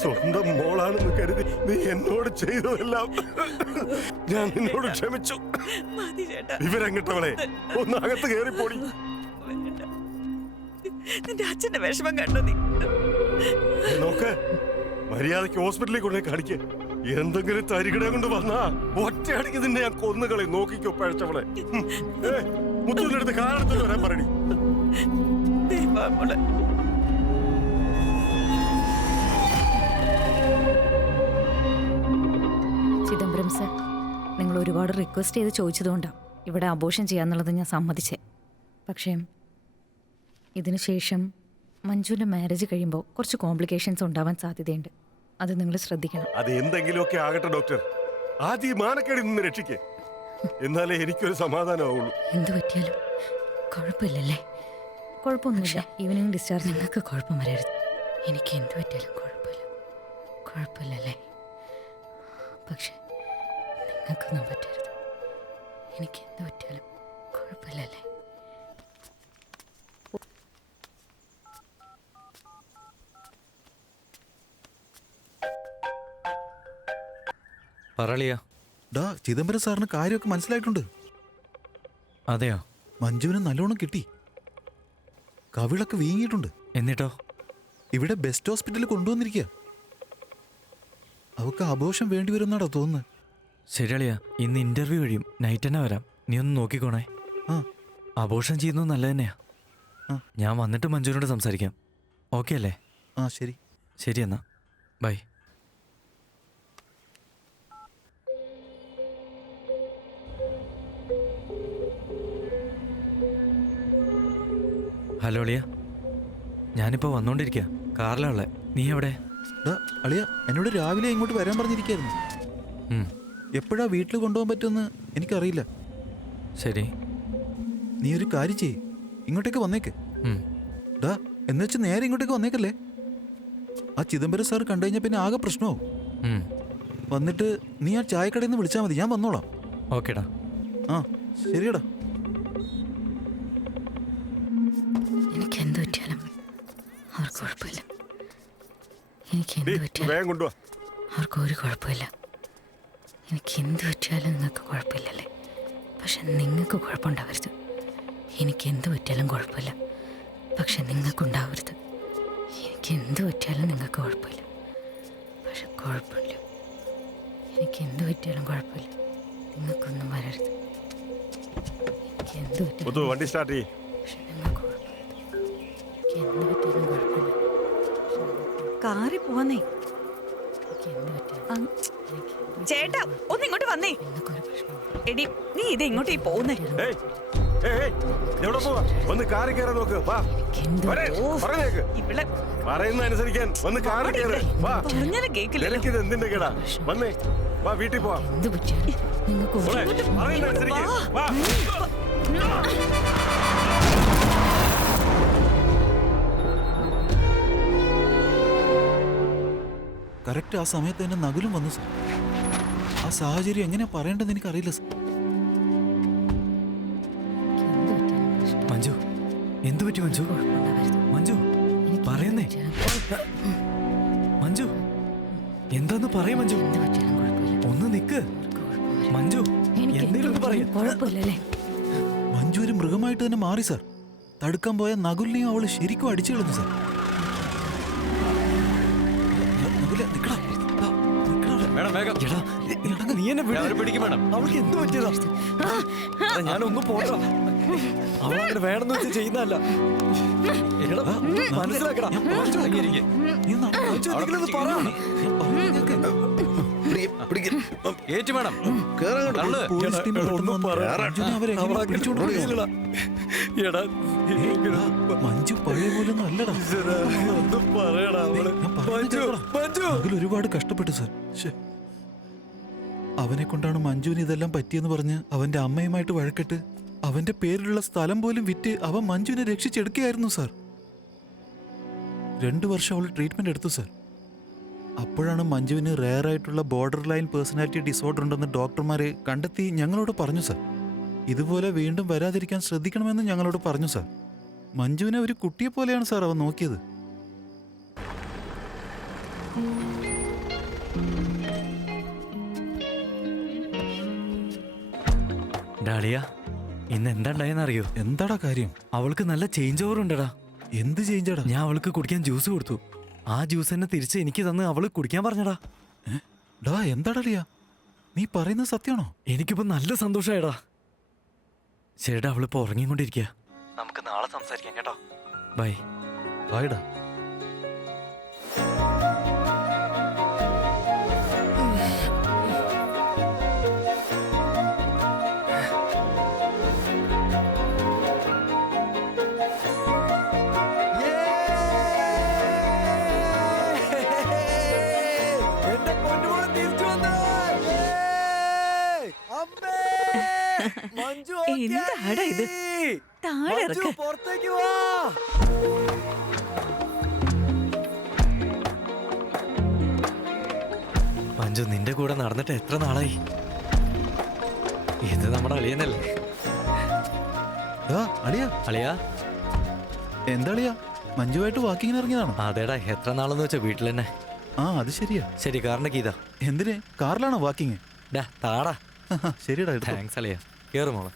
സ്വന്തം മോളാണെന്ന് കരുതി നീ എന്നോട് ചെയ്തതെല്ലാം ഞാൻ നിന്നോട് ക്ഷമിച്ചു. വിവരം കിട്ടവളെ, ഒന്ന് അകത്ത് കയറിപ്പോടി. നിന്റെ അച്ഛന്റെ വിഷമം കണ്ടോ നീ? നോക്ക്, മര്യാദയ്ക്ക് ഹോസ്പിറ്റലിൽ കൊണ്ടേ കാണിക്കേ. എന്തെങ്കിലും തരികിടെ കൊണ്ട് വന്നാ ഒറ്റയടിക്ക് നിന്നെ ഞാൻ കൊന്നുകളെ. നോക്കിക്കോ പഴച്ചവളെ. മുത്തൂന്റെ അടുത്ത് കാരണത്തിൽ വരാൻ പറയണി. ചിദംബരം സർ, നിങ്ങൾ ഒരുപാട് റിക്വസ്റ്റ് ചെയ്ത് ചോദിച്ചതുകൊണ്ടാണ് ഇവിടെ അബോർഷൻ ചെയ്യാന്നുള്ളത് ഞാൻ സമ്മതിച്ചേ. പക്ഷേ ഇതിനു ശേഷം മഞ്ജുവിൻ്റെ മാരേജ് കഴിയുമ്പോൾ കുറച്ച് കോംപ്ലിക്കേഷൻസ് ഉണ്ടാവാൻ സാധ്യതയുണ്ട്. അത് നിങ്ങൾ ശ്രദ്ധിക്കണം. അത് എന്തെങ്കിലുമൊക്കെ ആകട്ടെ ഡോക്ടർ. ആദ്യം മാനക്കേടിൽ നിന്ന് രക്ഷിക്കേ, എന്നാലേ എനിക്കൊരു സമാധാനമാവുള്ളൂ. എന്ത് പറ്റിയാലും കുഴപ്പമില്ലല്ലേ? കുഴപ്പമൊന്നുമില്ല. ഈവനിങ് ഡിസ്ചാർജ് നിങ്ങൾക്ക് കുഴപ്പം വരരുത്. എനിക്ക് എന്ത് പറ്റിയാലും കുഴപ്പമില്ല. കുഴപ്പമില്ലല്ലേ? പക്ഷെ നിങ്ങൾക്കൊന്നും പറ്റരുത്. എനിക്ക് എന്ത് പറ്റിയാലും കുഴപ്പമില്ലല്ലേ? പറളിയാ. ഡാ, ചിദംബരം സാറിന് കാര്യമൊക്കെ മനസ്സിലായിട്ടുണ്ട്. അതെയോ? മഞ്ജുവിന് നല്ലോണം കിട്ടി. കവിളൊക്കെ വീങ്ങിയിട്ടുണ്ട്. എന്നിട്ടോ? ഇവിടെ ബെസ്റ്റ് ഹോസ്പിറ്റലിൽ കൊണ്ടുവന്നിരിക്കുക. അവക്ക് അബോർഷൻ വേണ്ടി വരുന്നാടാ തോന്നുന്നത്. ശരിയാളിയാ, ഇന്ന് ഇന്റർവ്യൂ കഴിയും. നൈറ്റ് തന്നെ വരാം. നീ ഒന്ന് നോക്കിക്കോണേ. അബോർഷൻ ചെയ്യുന്നത് നല്ലത് തന്നെയാ. ഞാൻ വന്നിട്ട് മഞ്ജുവിനോട് സംസാരിക്കാം. ഓക്കെ അല്ലേ? ശരി. ശരി എന്നാ, ബൈ. ഹലോ അളിയ, ഞാനിപ്പോൾ വന്നോണ്ടിരിക്കുക. കാറിലാണല്ലേ. നീ എവിടെ? അളിയ, എന്നോട് രാവിലെ ഇങ്ങോട്ട് വരാൻ പറഞ്ഞിരിക്കായിരുന്നു. എപ്പോഴാ വീട്ടിൽ കൊണ്ടുപോകാൻ പറ്റുമെന്ന് എനിക്കറിയില്ല. ശരി, നീ ഒരു കാര്യം ചെയ്യ്, ഇങ്ങോട്ടേക്ക് വന്നേക്ക്. ഡാ, എന്ന് വെച്ച് നേരെ ഇങ്ങോട്ടേക്ക് വന്നേക്കല്ലേ. ആ ചിദംബരം സാർ കണ്ടു കഴിഞ്ഞാൽ പിന്നെ ആകെ പ്രശ്നമാവും. വന്നിട്ട് നീ ആ ചായക്കടയിൽ നിന്ന് വിളിച്ചാൽ മതി, ഞാൻ വന്നോളാം. ഓക്കേടാ. ശരിയടാ. എനിക്ക് എന്ത് പറ്റിയാലും അവർക്ക് കുഴപ്പമില്ല. എനിക്ക് എന്ത് പറ്റിയാലും അവർക്ക് ഒരു കുഴപ്പമില്ല. എനിക്ക് എന്ത് പറ്റിയാലും നിങ്ങൾക്ക് കുഴപ്പമില്ലല്ലേ? പക്ഷെ നിങ്ങൾക്ക് കുഴപ്പമുണ്ടാവരുത്. എനിക്ക് എന്ത് പറ്റിയാലും കുഴപ്പമില്ല, പക്ഷെ നിങ്ങൾക്കുണ്ടാവരുത്. എനിക്ക് എന്ത് പറ്റിയാലും നിങ്ങൾക്ക് കുഴപ്പമില്ല, പക്ഷെ കുഴപ്പമില്ല. എനിക്ക് എന്ത് പറ്റിയാലും കുഴപ്പമില്ല, നിങ്ങൾക്കൊന്നും വരരുത്. എനിക്ക് എന്ത് പറ്റിയാലും വണ്ടി സ്റ്റാർട്ട് ചെയ്യ്. പക്ഷെ നിങ്ങൾക്ക് എന്ത് പറ്റിയാലും കുഴപ്പമില്ല. കാറി പോവാന്നേ. ചേട്ടാ, ഒന്ന് ഇങ്ങോട്ട് വന്നേ. എടി, നീ ഇത് ഇങ്ങോട്ടേ പോകുന്നേ. എവിടെ പോവാ? ഒന്ന് കാറി കയറാൻ നോക്ക്. പറയുന്ന അനുസരിക്കാൻ വന്ന് കാറി കയറ്. എനിക്കിത് എന്തിന്റെ കേടാ? വന്നേ, വാ, വീട്ടിൽ പോവാം. പറയുന്ന അനുസരിക്കാൻ വാ. കറക്റ്റ് ആ സമയത്ത് തന്നെ നകുലും വന്നു സാർ. ആ സാഹചര്യം എങ്ങനെയാ പറയേണ്ടതെന്ന് എനിക്കറിയില്ല സാർ. മഞ്ജു, എന്തു പറ്റി മഞ്ജു? മഞ്ജു പറയുന്നേ. മഞ്ജു എന്താന്ന് പറയും? മഞ്ജു ഒന്ന് നിക്ക്. മഞ്ജു എന്തെങ്കിലും പറയും. മഞ്ജു ഒരു മൃഗമായിട്ട് തന്നെ മാറി സാർ. തടുക്കാൻ പോയ നകുലിനെയും അവള് ശരിക്കും അടിച്ചു കളഞ്ഞു സാർ. അവൾക്ക് എന്ത് പറ്റിയതാ? ഞാനൊന്നും പോരാ. അവളങ്ങനെ വേണമെന്ന് വെച്ച് ചെയ്യുന്നതല്ല. മനസ്സിലാക്കടാ. മഞ്ജു പഴയ പോലെ ഒന്നും അല്ലടാ. ഒരുപാട് കഷ്ടപ്പെട്ടു സാർ. അവനെ കൊണ്ടാണ് മഞ്ജുവിന് ഇതെല്ലാം പറ്റിയെന്ന് പറഞ്ഞ് അവന്റെ അമ്മയുമായിട്ട് വഴക്കിട്ട് അവന്റെ പേരിലുള്ള സ്ഥലം പോലും വിറ്റ് അവൻ മഞ്ജുവിനെ രക്ഷിച്ചെടുക്കുകയായിരുന്നു സാർ. 2 വർഷം അവൾ ട്രീറ്റ്മെന്റ് എടുത്തു സാർ. അപ്പോഴാണ് മഞ്ജുവിന് റെയർ ആയിട്ടുള്ള ബോർഡർ ലൈൻ പേഴ്സണാലിറ്റി ഡിസോർഡർ ഉണ്ടെന്ന് ഡോക്ടർമാരെ കണ്ടെത്തി ഞങ്ങളോട് പറഞ്ഞു സാർ. ഇതുപോലെ വീണ്ടും വരാതിരിക്കാൻ ശ്രദ്ധിക്കണമെന്ന് ഞങ്ങളോട് പറഞ്ഞു സാർ. മഞ്ജുവിനെ ഒരു കുട്ടിയെ പോലെയാണ് സാർ അവൻ നോക്കിയത്. ഡാളിയ, ഇന്ന് എന്താ ഉണ്ടായെന്നറിയോ? എന്താടാ കാര്യം? അവൾക്ക് നല്ല ചേഞ്ച് ഓവർ ഉണ്ടടാ. എന്ത് ചേഞ്ചാടാ? ഞാൻ അവൾക്ക് കുടിക്കാൻ ജ്യൂസ് കൊടുത്തു. ആ ജ്യൂസ് തന്നെ തിരിച്ച് എനിക്ക് തന്ന് അവള് കുടിക്കാൻ പറഞ്ഞടാ. ഡാ എന്താടളിയാ നീ പറയുന്നത് സത്യമാണോ? എനിക്കിപ്പോ നല്ല സന്തോഷമായടാ. ശരിടാ, അവളിപ്പോ ഉറങ്ങിക്കൊണ്ടിരിക്കുക. നമുക്ക് നാളെ സംസാരിക്കാം കേട്ടോ. ബൈ. ബായ്ഡാ. എന്റെ പൊന്നുമോളെ തിരിച്ചു വന്നു. മഞ്ജു എന്താടാ ഇത്? താഴെ ഇറക്ക്. പുറത്തേക്ക് വാ. മഞ്ജു, നിന്റെ കൂടെ നടന്നിട്ട് എത്ര നാളായി? ഇത് നമ്മുടെ അളിയനല്ലേ? അളിയാ. അളിയാ, എന്താ അളിയാ, മഞ്ജുവായിട്ട് വാക്കിങ്ങിന് ഇറങ്ങിയതാണോ? അതേടാ, എത്ര നാളെന്ന് വെച്ചാ വീട്ടിൽ തന്നെ. ആ അത് ശരിയാ. ശരി, കാറിന്റെ കീതാ. എന്തിന്? കാറിലാണോ വാക്കിങ്? ഡാ താടാ. ശരിടാ. താങ്ക്സ് അളിയാ. കേറ് മോളെ.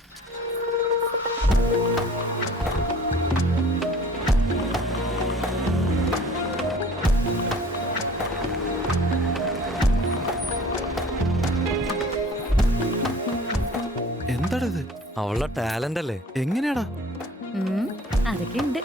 എന്താടാ ഇത്? അവളുടെ ടാലന്റ് അല്ലേ? എങ്ങനെയാടാ? അതൊക്കെ ഉണ്ട്.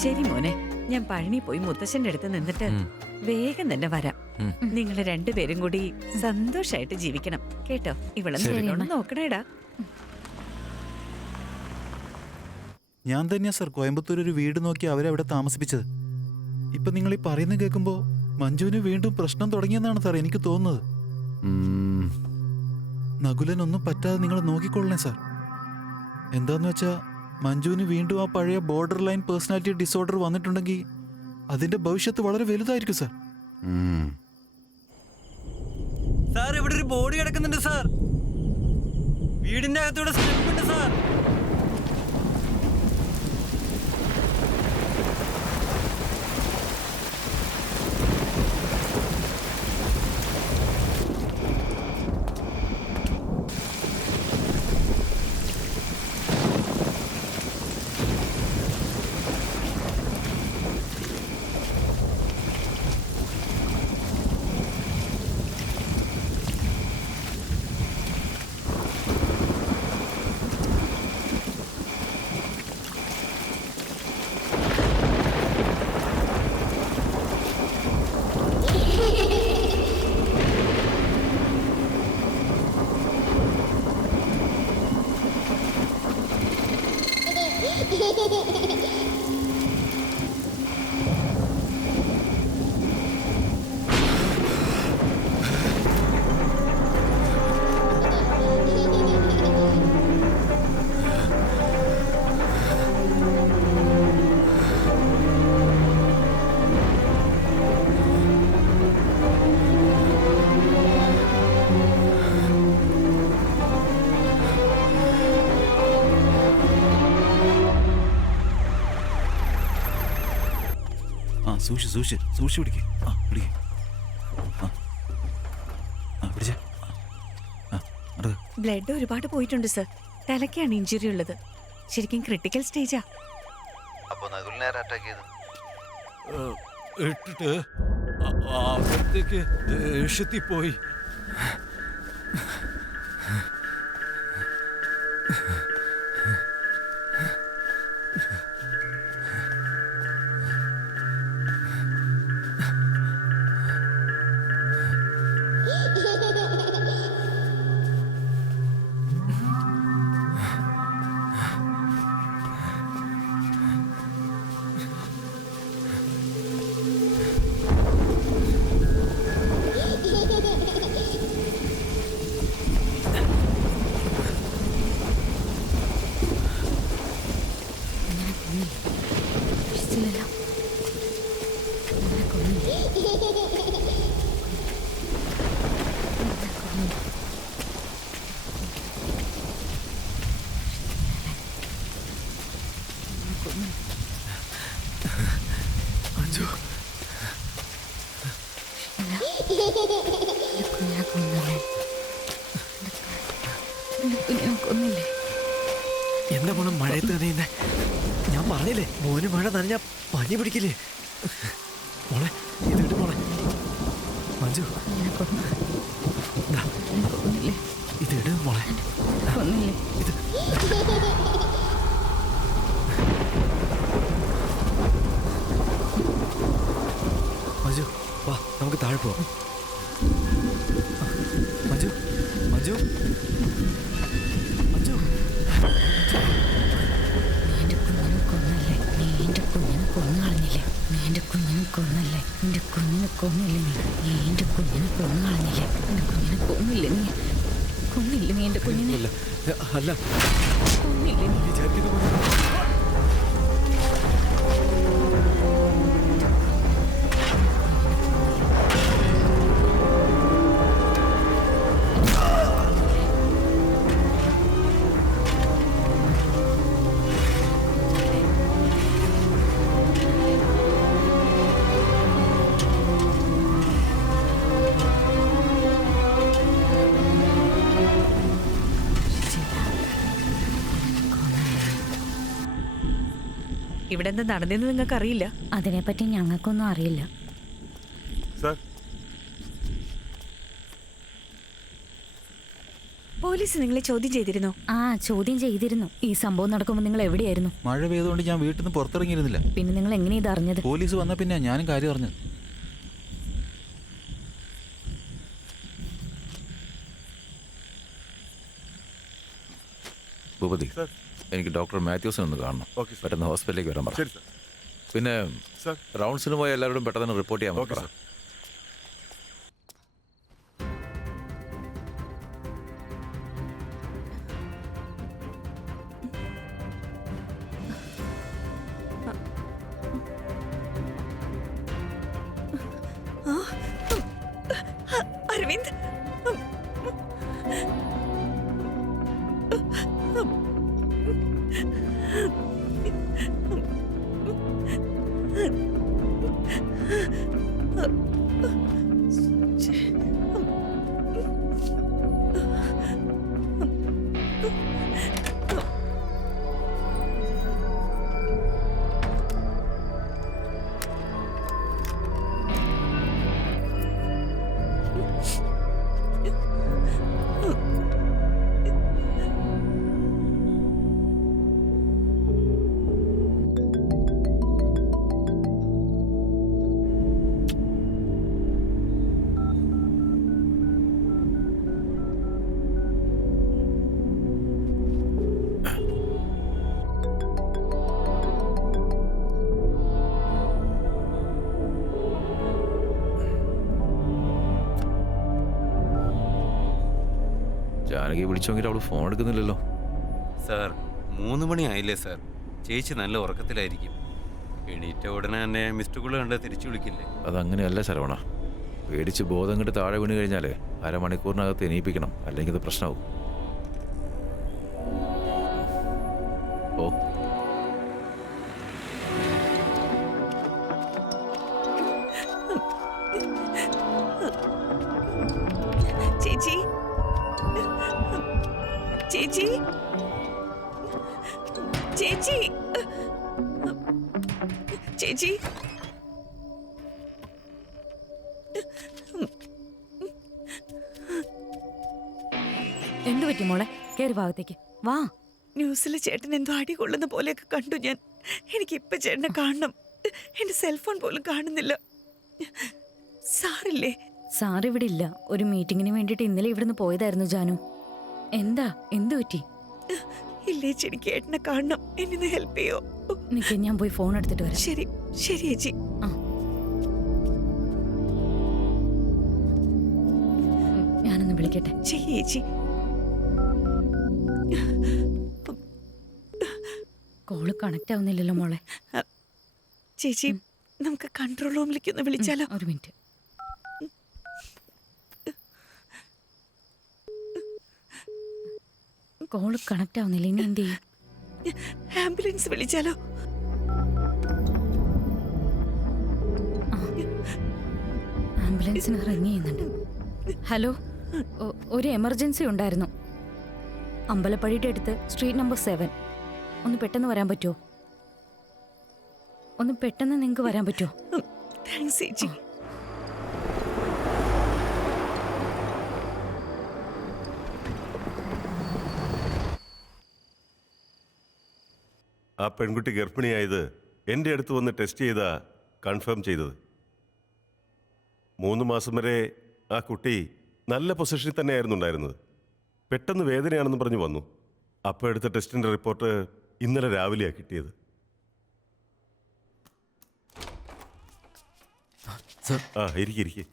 ശരി മോനെ, ഞാൻ പഴനി പോയി മുത്തശ്ശന്റെ അടുത്ത് നിന്നിട്ട് വേഗം തന്നെ വരാം. നിങ്ങൾ രണ്ടുപേരും കൂടി സന്തോഷായിട്ട് ജീവിക്കണം കേട്ടോ. ഇവളെ നല്ലോണം നോക്കണേടാ. ഞാൻ തന്നെയാ സർ കോയമ്പത്തൂർ ഒരു വീട് നോക്കി അവരെ അവിടെ താമസിപ്പിച്ചത്. ഇപ്പൊ നിങ്ങൾ ഈ പറയുന്നത് കേൾക്കുമ്പോ മഞ്ജുവിന് വീണ്ടും പ്രശ്നം തുടങ്ങിയെന്നാണ് സാർ എനിക്ക് തോന്നുന്നത്. നകുലനൊന്നും പറ്റാതെ നിങ്ങൾ നോക്കിക്കൊള്ളണേ സാർ. എന്താന്ന് വെച്ചാ മഞ്ജുവിന് വീണ്ടും ആ പഴയ ബോർഡർ ലൈൻ പേഴ്സണാലിറ്റി ഡിസോർഡർ വന്നിട്ടുണ്ടെങ്കിൽ അതിന്റെ ഭവിഷ്യത്ത് വളരെ വലുതായിരിക്കും സാർ. സാർ, ഇവിടെ ഒരു ബോഡി കിടക്കുന്നുണ്ട് സാർ. വീടിന്റെ അകത്തൂടെ സ്റ്റെപ്പ് ഉണ്ട് സാർ. സൂക്ഷിച്ച് പിടിക്കേ. ബ്ലഡ് ഒരുപാട് പോയിട്ടുണ്ട് സർ. തലയ്ക്കാണ് ഇഞ്ചുറി ഉള്ളത്. ശരിക്കും ക്രിട്ടിക്കൽ സ്റ്റേജാ. അപ്പൊ നകുലിനെ അറ്റാക്ക് ചെയ്തു ഇട്ടിട്ട് അകത്തേക്ക് ദേഷ്യത്തിൽ പോയി. കുഞ്ഞിനെ കൊന്നില്ലേ? എന്താ മോളെ മഴയത്ത് നനയുന്നേ? ഞാൻ പറഞ്ഞില്ലേ മോന് മഴ നനഞ്ഞ പനി പിടിക്കില്ലേ? മോളെ ഇത് ഇട്ട് മോളെ. മഞ്ജു കുഞ്ഞിനെ കൊന്നു. ദാ, കുഞ്ഞിനെ കൊന്നില്ലേ? ഇത് ഇട് മോളെ. കൊന്നില്ലേ? ഇത് മഞ്ജു വാ നമുക്ക് താഴെ പോവാം. മഞ്ജു മഞ്ജു മഞ്ജു നീ എൻ്റെ കുഞ്ഞിനെ കൊന്നല്ലേ? നീ എൻ്റെ കുഞ്ഞിനെ കൊന്നു കളഞ്ഞില്ലേ? നീ എൻ്റെ കുഞ്ഞിനെ കൊന്നല്ലേ? എൻ്റെ കുഞ്ഞിനെ കൊന്നില്ലേ നീ? നീ എൻ്റെ കുഞ്ഞിനെ കൊന്നു കളഞ്ഞില്ലേ? എൻ്റെ കുഞ്ഞിനെ കൊന്നില്ലേ നീ? കൊന്നില്ലേ നീ എൻ്റെ കുഞ്ഞിനെ? അല്ല അല്ല കൊന്നില്ലേ നീ? വിചാരിക്കുന്ന പോലെ ഇവിടെ എന്താ നടന്നെന്ന് നിങ്ങൾക്ക് അറിയില്ല? അതിനെപ്പറ്റി ഞങ്ങൾക്കൊന്നും അറിയില്ല. സാർ പോലീസ് നിങ്ങളെ ചോദ്യം ചെയ്തിരുന്നോ? ആ ചോദ്യം ചെയ്തിരുന്നു. ഈ സംഭവം നടക്കുമ്പോൾ നിങ്ങൾ എവിടെയായിരുന്നു? മഴ പെയ്തുകൊണ്ട് ഞാൻ വീട്ടിൽ നിന്ന് പുറത്തിറങ്ങിയിരുന്നില്ല. പിന്നെ നിങ്ങൾ എങ്ങനെ ഇത് അറിഞ്ഞത്? പോലീസ് വന്ന പിന്നെ ഞാനും കാര്യം അറിഞ്ഞത്. ഭൂപതി, എനിക്ക് ഡോക്ടർ മാത്യൂസിനെ ഒന്ന് കാണണം. പെട്ടെന്ന് ഹോസ്പിറ്റലിലേക്ക് വരാൻ പറ. പിന്നെ റൗണ്ട്സിന് പോയ എല്ലാവരോടും പെട്ടെന്ന് റിപ്പോർട്ട് ചെയ്യാൻ പറ. അരവിന്ദ്, ജാനകി വിളിച്ചോങ്കിൽ അവള് ഫോൺ എടുക്കുന്നില്ലല്ലോ. സാർ 3 മണി ആയില്ലേ സാർ? ചേച്ചി നല്ല ഉറക്കത്തിലായിരിക്കും. എണീറ്റ ഉടനെ തന്നെ മിസ്ഡ് കോൾ കണ്ട് തിരിച്ചു വിളിക്കില്ലേ? അതങ്ങനെയല്ല ശരവണ. പേടിച്ച് ബോധം കെട്ട് താഴെ വീണ് കഴിഞ്ഞാൽ അരമണിക്കൂറിനകത്ത് എണീപ്പിക്കണം, അല്ലെങ്കിൽ ഇത് പ്രശ്നമാവും. ഓ ചേച്ചി, ചേച്ചി, ചേച്ചി, ചേച്ചി, എന്തു പറ്റി മോളെ? കേറി ഭാഗത്തേക്ക് വാ. ന്യൂസിൽ ചേട്ടൻ എന്തോ അടി കൊള്ളുന്ന പോലെയൊക്കെ കണ്ടു ഞാൻ. എനിക്കിപ്പം ചേട്ടനെ കാണണം. എന്റെ സെൽഫോൺ പോലും കാണുന്നില്ല. സാറില്ലേ? സാർ ഇവിടെ ഇല്ല. ഒരു മീറ്റിങ്ങിന് വേണ്ടിയിട്ട് ഇന്നലെ ഇവിടുന്ന് പോയതായിരുന്നു ജാനു. എന്താ? എന്തു പറ്റി? ഇല്ലേ, എനിക്ക് ഏട്ടനെ കാണണം. എന്നെ ഹെൽപ്പ് ചെയ്യോ? നിക്ക്, ഞാൻ പോയി ഫോൺ എടുത്തിട്ട് വരാം. ശരി ശരി ചേച്ചി. ഞാനൊന്ന് വിളിക്കട്ടെ. ചേച്ചി, കോള് കണക്ട് ആവുന്നില്ലല്ലോ മോളെ. ചേച്ചി, നമുക്ക് കൺട്രോൾ റൂമിലേക്ക് ഒന്ന് വിളിച്ചാലോ? ഒരു മിനിറ്റ്. കോള് കണക്ട് ആവുന്നില്ല. ഇനി എന്ത് ചെയ്യും? ആംബുലൻസ് വിളിച്ചാലോ? ആംബുലൻസിന് റിങ് ചെയ്യുന്നുണ്ട്. ഹലോ, ഒരു എമർജൻസി ഉണ്ടായിരുന്നു. അമ്പലപ്പടിയുടെ അടുത്ത് സ്ട്രീറ്റ് നമ്പർ 7. ഒന്ന് പെട്ടെന്ന് വരാൻ പറ്റുമോ? ഒന്ന് പെട്ടെന്ന് നിങ്ങൾക്ക് വരാൻ പറ്റുമോ? താങ്ക്സ് ചേച്ചി. ആ പെൺകുട്ടി ഗർഭിണിയായത് എൻ്റെ അടുത്ത് വന്ന് ടെസ്റ്റ് ചെയ്താ കൺഫേം ചെയ്തത്. 3 മാസം വരെ ആ കുട്ടി നല്ല പൊസിഷനിൽ തന്നെയായിരുന്നു ഉണ്ടായിരുന്നത്. പെട്ടെന്ന് വേദനയാണെന്ന് പറഞ്ഞ് വന്നു. അപ്പോൾ എടുത്ത ടെസ്റ്റിൻ്റെ റിപ്പോർട്ട് ഇന്നലെ രാവിലെയാണ് കിട്ടിയത്. ആ ഇരിക്കെ.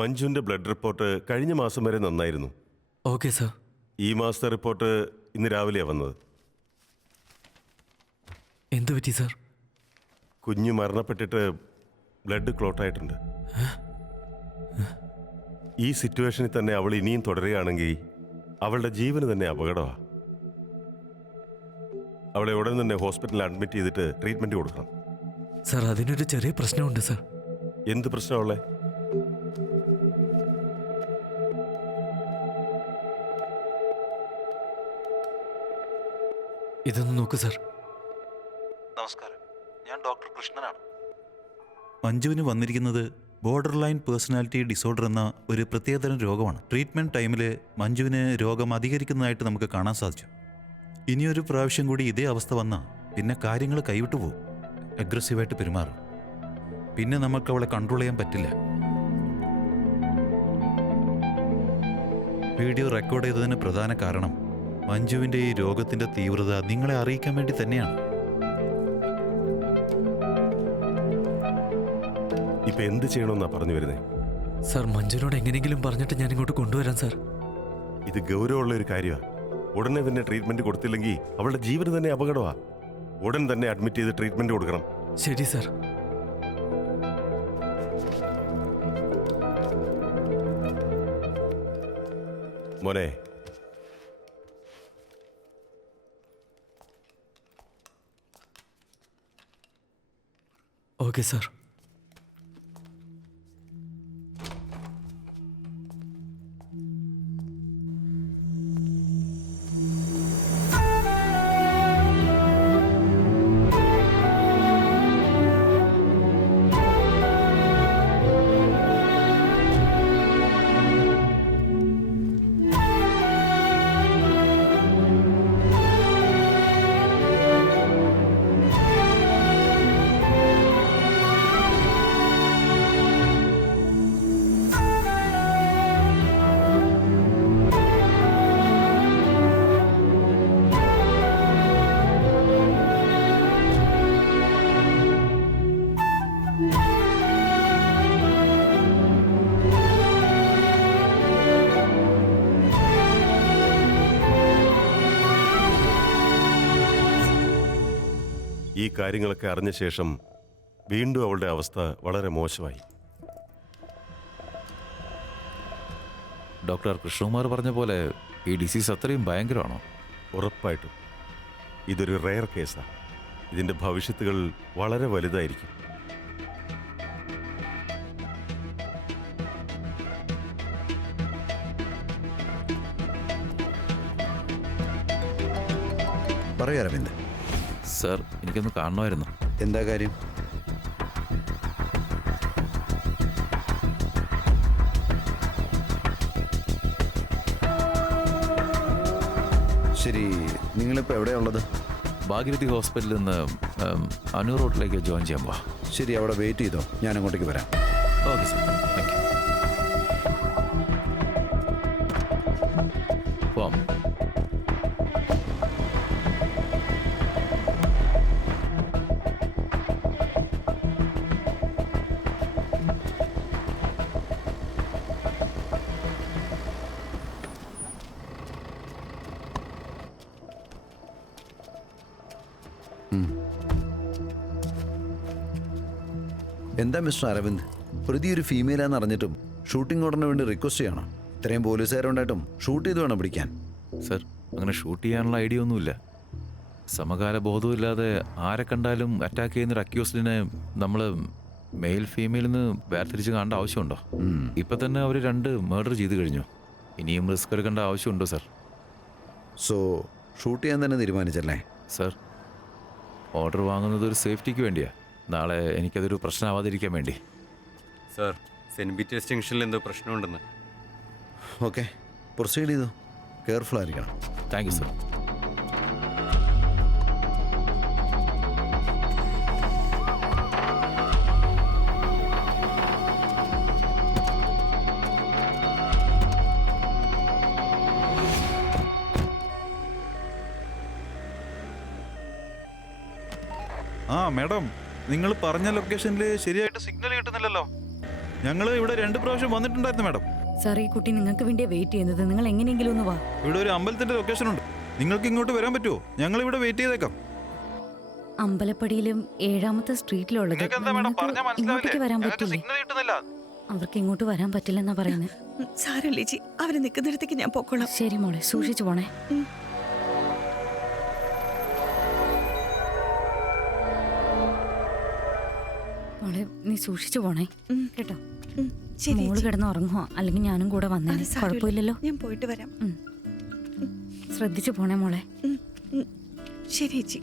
മഞ്ജുവിൻ്റെ ബ്ലഡ് റിപ്പോർട്ട് കഴിഞ്ഞ മാസം വരെ നന്നായിരുന്നു. Okay sir. ഈ മാസത്തെ റിപ്പോർട്ട് ഇന്ന് രാവിലെയാണ് വന്നത്. എന്തു പറ്റി സർ? കുഞ്ഞ് മരണപ്പെട്ടിട്ട് ബ്ലഡ് ക്ലോട്ടായിട്ടുണ്ട്. ഈ സിറ്റുവേഷനിൽ തന്നെ അവൾ ഇനിയും തുടരുകയാണെങ്കിൽ അവളുടെ ജീവന് തന്നെ അപകടമാണ്. അവളെ ഉടൻ തന്നെ ഹോസ്പിറ്റലിൽ അഡ്മിറ്റ് ചെയ്തിട്ട് ട്രീറ്റ്മെന്റ് കൊടുക്കണം. സർ, അതിനൊരു ചെറിയ പ്രശ്നമുണ്ട് സർ. എന്ത് പ്രശ്നമുള്ളേ? ഇതൊന്ന് നോക്കൂ സർ. നമസ്കാരം, ഞാൻ ഡോക്ടർ കൃഷ്ണനാണ്. മഞ്ജുവിന് വന്നിരിക്കുന്നത് ബോർഡർ ലൈൻ പേഴ്സണാലിറ്റി ഡിസോർഡർ എന്ന ഒരു പ്രത്യേകതരം രോഗമാണ്. ട്രീറ്റ്മെൻറ്റ് ടൈമിൽ മഞ്ജുവിന് രോഗം അധികരിക്കുന്നതായിട്ട് നമുക്ക് കാണാൻ സാധിച്ചു. ഇനിയൊരു പ്രാവശ്യം കൂടി ഇതേ അവസ്ഥ വന്നാൽ പിന്നെ കാര്യങ്ങൾ കൈവിട്ടു പോകും. അഗ്രസീവായിട്ട് പെരുമാറും. പിന്നെ നമുക്ക് അവളെ കൺട്രോൾ ചെയ്യാൻ പറ്റില്ല. വീഡിയോ റെക്കോർഡ് ചെയ്തതിന് പ്രധാന കാരണം മഞ്ജുവിൻ്റെ ഈ രോഗത്തിൻ്റെ തീവ്രത നിങ്ങളെ അറിയിക്കാൻ വേണ്ടി തന്നെയാണ്. ഇപ്പൊ എന്ത് ചെയ്യണമെന്നാ പറഞ്ഞു വരുന്നത്? സർ, മഞ്ജുവിനോട് എങ്ങനെയെങ്കിലും പറഞ്ഞിട്ട് ഞാൻ ഇങ്ങോട്ട് കൊണ്ടുവരാം സർ. ഇത് ഗൗരവമുള്ള ഒരു കാര്യമാണ്. ഉടനെ തന്നെ ട്രീറ്റ്മെന്റ് കൊടുത്തില്ലെങ്കിൽ അവളുടെ ജീവന് തന്നെ അപകടമാണ്. ഉടൻ തന്നെ അഡ്മിറ്റ് ചെയ്ത് ട്രീറ്റ്മെന്റ് കൊടുക്കണം. ശരി സർ. മോനെ, ഓക്കെ സർ. ഈ കാര്യങ്ങളൊക്കെ അറിഞ്ഞ ശേഷം വീണ്ടും അവളുടെ അവസ്ഥ വളരെ മോശമായി. ഡോക്ടർ കൃഷ്ണകുമാർ പറഞ്ഞ പോലെ ഈ ഡിസീസ് അത്രയും ഭയങ്കരമാണോ? ഉറപ്പായിട്ടും ഇതൊരു റെയർ കേസാണ്. ഇതിൻ്റെ ഭവിഷ്യത്തുകൾ വളരെ വലുതായിരിക്കും. പറയൂ അരവിന്ദ്. സർ, എനിക്കൊന്ന് കാണണമായിരുന്നു. എന്താ കാര്യം? ശരി, നിങ്ങളിപ്പോൾ എവിടെയുള്ളത്? ഭാഗീരഥി ഹോസ്പിറ്റലിൽ നിന്ന് അനൂർ റോഡിലേക്ക് ജോയിൻ ചെയ്യാൻ പോവാ. ശരി, അവിടെ വെയിറ്റ് ചെയ്തോ, ഞാൻ അങ്ങോട്ടേക്ക് വരാം. Okay sir, thank you. പോവാം. എന്താ മിസ്റ്റർ അരവിന്ദ്, പ്രതി ഒരു ഫീമെയിലാന്ന് അറിഞ്ഞിട്ടും ഷൂട്ടിംഗ് ഓർഡറിന് വേണ്ടി റിക്വസ്റ്റ് ചെയ്യണം? ഇത്രയും പോലീസുകാരുണ്ടായിട്ടും ഷൂട്ട് ചെയ്ത് വേണം പിടിക്കാൻ. സർ, അങ്ങനെ ഷൂട്ട് ചെയ്യാനുള്ള ഐഡിയ ഒന്നുമില്ല. സമകാല ബോധമില്ലാതെ ആരെ കണ്ടാലും അറ്റാക്ക് ചെയ്യുന്നൊരു അക്യൂസ്ഡിനെ നമ്മൾ മെയിൽ ഫീമെയിൽ നിന്ന് വേർതിരിച്ച് കാണേണ്ട ആവശ്യമുണ്ടോ? ഇപ്പം തന്നെ അവർ 2 മർഡർ ചെയ്ത് കഴിഞ്ഞു. ഇനിയും റിസ്ക് എടുക്കേണ്ട ആവശ്യമുണ്ടോ സർ? സോ ഷൂട്ട് ചെയ്യാൻ തന്നെ തീരുമാനിച്ചല്ലേ? സർ, ഓർഡർ വാങ്ങുന്നത് ഒരു സേഫ്റ്റിക്ക് വേണ്ടിയാണ്. നാളെ എനിക്കതൊരു പ്രശ്നമാവാതിരിക്കാൻ വേണ്ടി. സാർ, സെന്റ് പീറ്റേഴ്സ് ജംഗ്ഷനിൽ എന്തോ പ്രശ്നമുണ്ടെന്ന്. ഓക്കെ, പ്രൊസീഡ് ചെയ്തു. കെയർഫുൾ ആയിരിക്കണം. Thank you sir. ആ മാഡം, നിങ്ങൾ പറഞ്ഞ ലൊക്കേഷനിൽ ശരിയായിട്ട് സിഗ്നൽ കിട്ടുന്നില്ലല്ലോ. ഞങ്ങൾ ഇവിടെ 2 പ്രാവശ്യം വന്നിട്ടുണ്ടായിരുന്നു മാഡം. സാർ, ഈ കുട്ടി നിങ്ങൾക്ക് വേണ്ടിയാ വെയിറ്റ് ചെയ്യുന്നത്. നിങ്ങൾ എങ്ങനെയെങ്കിലും ഒന്ന് വാ. ഇവിടെ ഒരു അമ്പലത്തിന്റെ ലൊക്കേഷൻ ഉണ്ട്. നിങ്ങൾക്ക് ഇങ്ങോട്ട് വരാൻ പറ്റുമോ? ഞങ്ങൾ ഇവിടെ വെയിറ്റ് ചെയ്തേക്കാം. അമ്പലപ്പടിയിലും 7ാമത്തെ സ്ട്രീറ്റിലുള്ളത്. ഇങ്ങോട്ടേക്ക് വരാൻ പറ്റില്ല. അവർക്ക് ഇങ്ങോട്ട് വരാൻ പറ്റില്ലെന്നാ പറയുന്നത്. സാരല്ലേ ജി, അവര് നിൽക്കുന്നിടത്തേക്ക് ഞാൻ പോക്കോളാം. ശരി മോളെ, സൂക്ഷിച്ചു പോണേ. മോളെ, നീ സൂക്ഷിച്ചു പോണേ കേട്ടോ. മോള് കിടന്ന് ഉറങ്ങുക, അല്ലെങ്കിൽ ഞാനും കൂടെ വന്നേ. കുഴപ്പമില്ലല്ലോ. ഞാൻ പോയിട്ട് വരാം. ശ്രദ്ധിച്ചു പോണേ മോളെ. ശരി ചേച്ചി.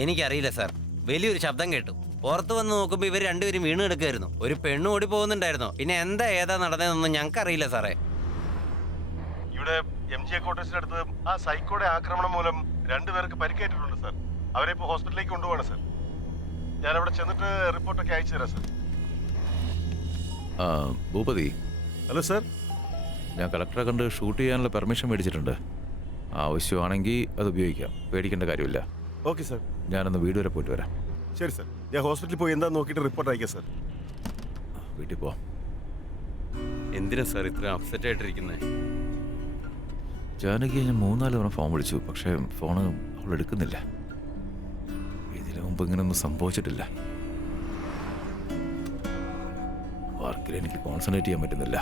എനിക്കറിയില്ല സാർ, വലിയൊരു ശബ്ദം കേട്ടു. പുറത്ത് വന്ന് നോക്കുമ്പോൾ ഇവർ 2 പേരും വീണ് കിടക്കുമായിരുന്നു. ഒരു പെണ്ണ് ഓടി പോകുന്നുണ്ടായിരുന്നു. പിന്നെ എന്താ ഏതാ നടന്നതെന്നൊന്നും ഞങ്ങൾക്കറിയില്ല സാറേ. ഇവിടെ MGA ക്വാർട്ടേഴ്സിനടുത്ത് ആ സൈക്കോയുടെ ആക്രമണം മൂലം 2 പേർക്ക് പരിക്കേറ്റിട്ടുണ്ട് സാർ. അവരെ ഇപ്പോൾ ഹോസ്പിറ്റലിലേക്ക് കൊണ്ടുപോകണം സാർ. ഞാൻ അവിടെ ചെന്നിട്ട് റിപ്പോർട്ടൊക്കെ അയച്ചു തരാം സാർ. ഭൂപതി. Hello sir. ഞാൻ കളക്ടറെ കണ്ട് ഷൂട്ട് ചെയ്യാനുള്ള പെർമിഷൻ മേടിച്ചിട്ടുണ്ട്. ആവശ്യമാണെങ്കിൽ അത് ഉപയോഗിക്കാം, പേടിക്കേണ്ട കാര്യമില്ല. Okay sir. ഞാനൊന്ന് വീട് വരെ പോയിട്ട് വരാം. ശരി സാർ, ഞാൻ ഹോസ്പിറ്റലിൽ പോയി എന്താ നോക്കിയിട്ട് റിപ്പോർട്ട് അയക്കാം സാർ. വീട്ടിൽ പോവാം. എന്തിനാ സാർ ഇത്ര അപ്സെറ്റ് ആയിട്ടിരിക്കുന്നത്? ജാനകി ഞാൻ 3-4 തവണ ഫോൺ വിളിച്ചു, പക്ഷേ ഫോണ് അവൾ എടുക്കുന്നില്ല. ഇതിനു മുമ്പ് ഇങ്ങനെയൊന്നും സംഭവിച്ചിട്ടില്ല. വർക്കിൽ എനിക്ക് കോൺസെൻട്രേറ്റ് ചെയ്യാൻ പറ്റുന്നില്ല.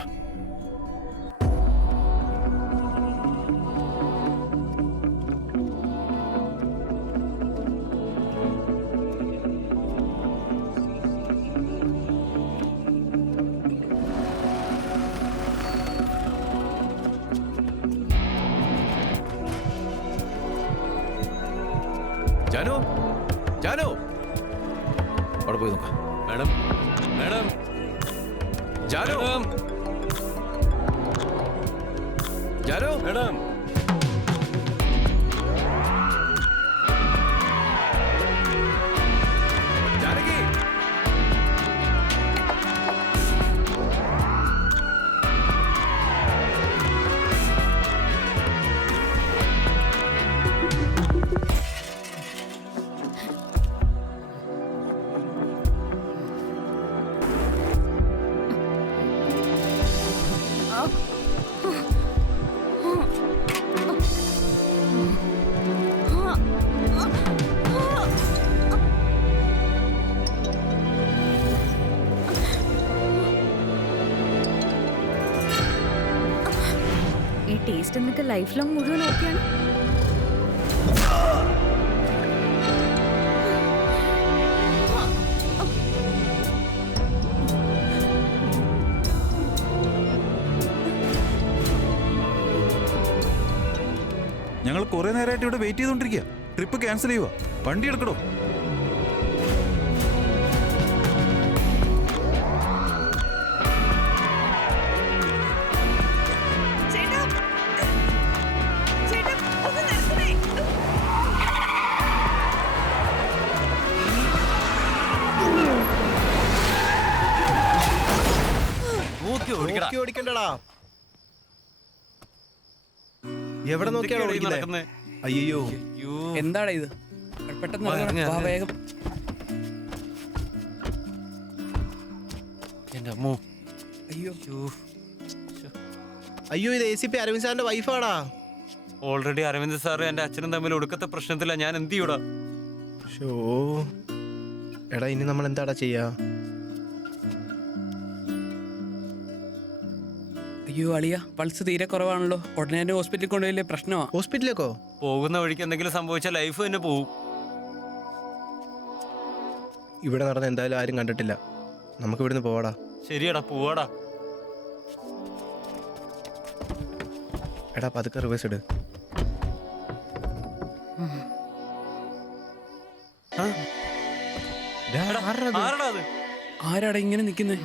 ജാനു, ജാനു, അവിടെ പോയി നോക്കാം. Madam, madam, Janu, Janu, madam. Janaki. ഈ ടേസ്റ്റ് എന്നിട്ട് ലൈഫ് ലോങ് മുഴുവൻ ഓക്കെയാണ്. ഞങ്ങൾ കുറെ നേരമായിട്ട് ഇവിടെ വെയിറ്റ് ചെയ്തോണ്ടിരിക്കുക. ട്രിപ്പ് ക്യാൻസൽ ചെയ്യുക. വണ്ടി എടുക്കണോ? ഓടിക്കണ്ടടാ. എവിടെ നോക്കിയാണ് ഓടിക്കുന്നത്? അയ്യോ, എന്താണ് ഇത്? പെട്ടെന്ന് വേഗം. എന്റെ അമ്മോ. അയ്യോ, ഇത് ACP അരവിന്ദ് സാറിന്റെ വൈഫാടാ. ഓൾറെഡി അരവിന്ദ് സാറ് എന്റെ അച്ഛനും തമ്മിൽ ഒടുക്കത്തെ പ്രശ്നത്തില്ല. ഞാൻ എന്ത് ചെയ്യൂടാ? ഷോ എടാ, ഇനി നമ്മൾ എന്താടാ ചെയ്യാ? അയ്യോ അളിയ, പൾസ് തീരെ കുറവാണല്ലോ. ഉടനെ തന്നെ ഹോസ്പിറ്റലിൽ കൊണ്ടുപോയില്ലേ പ്രശ്നമാ. ഹോസ്പിറ്റലിലേക്കോ? പോകുന്ന വഴിക്ക് എന്തെങ്കിലും സംഭവിച്ചാൽ ലൈഫ് തന്നെ പോവും. ഇവിടെ നടന്ന എന്തായാലും ആരും കണ്ടിട്ടില്ല. നമുക്ക് ഇവിടുന്ന് പോവാടാ. ശരിയടാ, പോവാടാ. എടാ പതുക്കെ റിവേഴ്സ് ഇട്. ആരാടാ ഇങ്ങനെ നിക്കുന്നേ?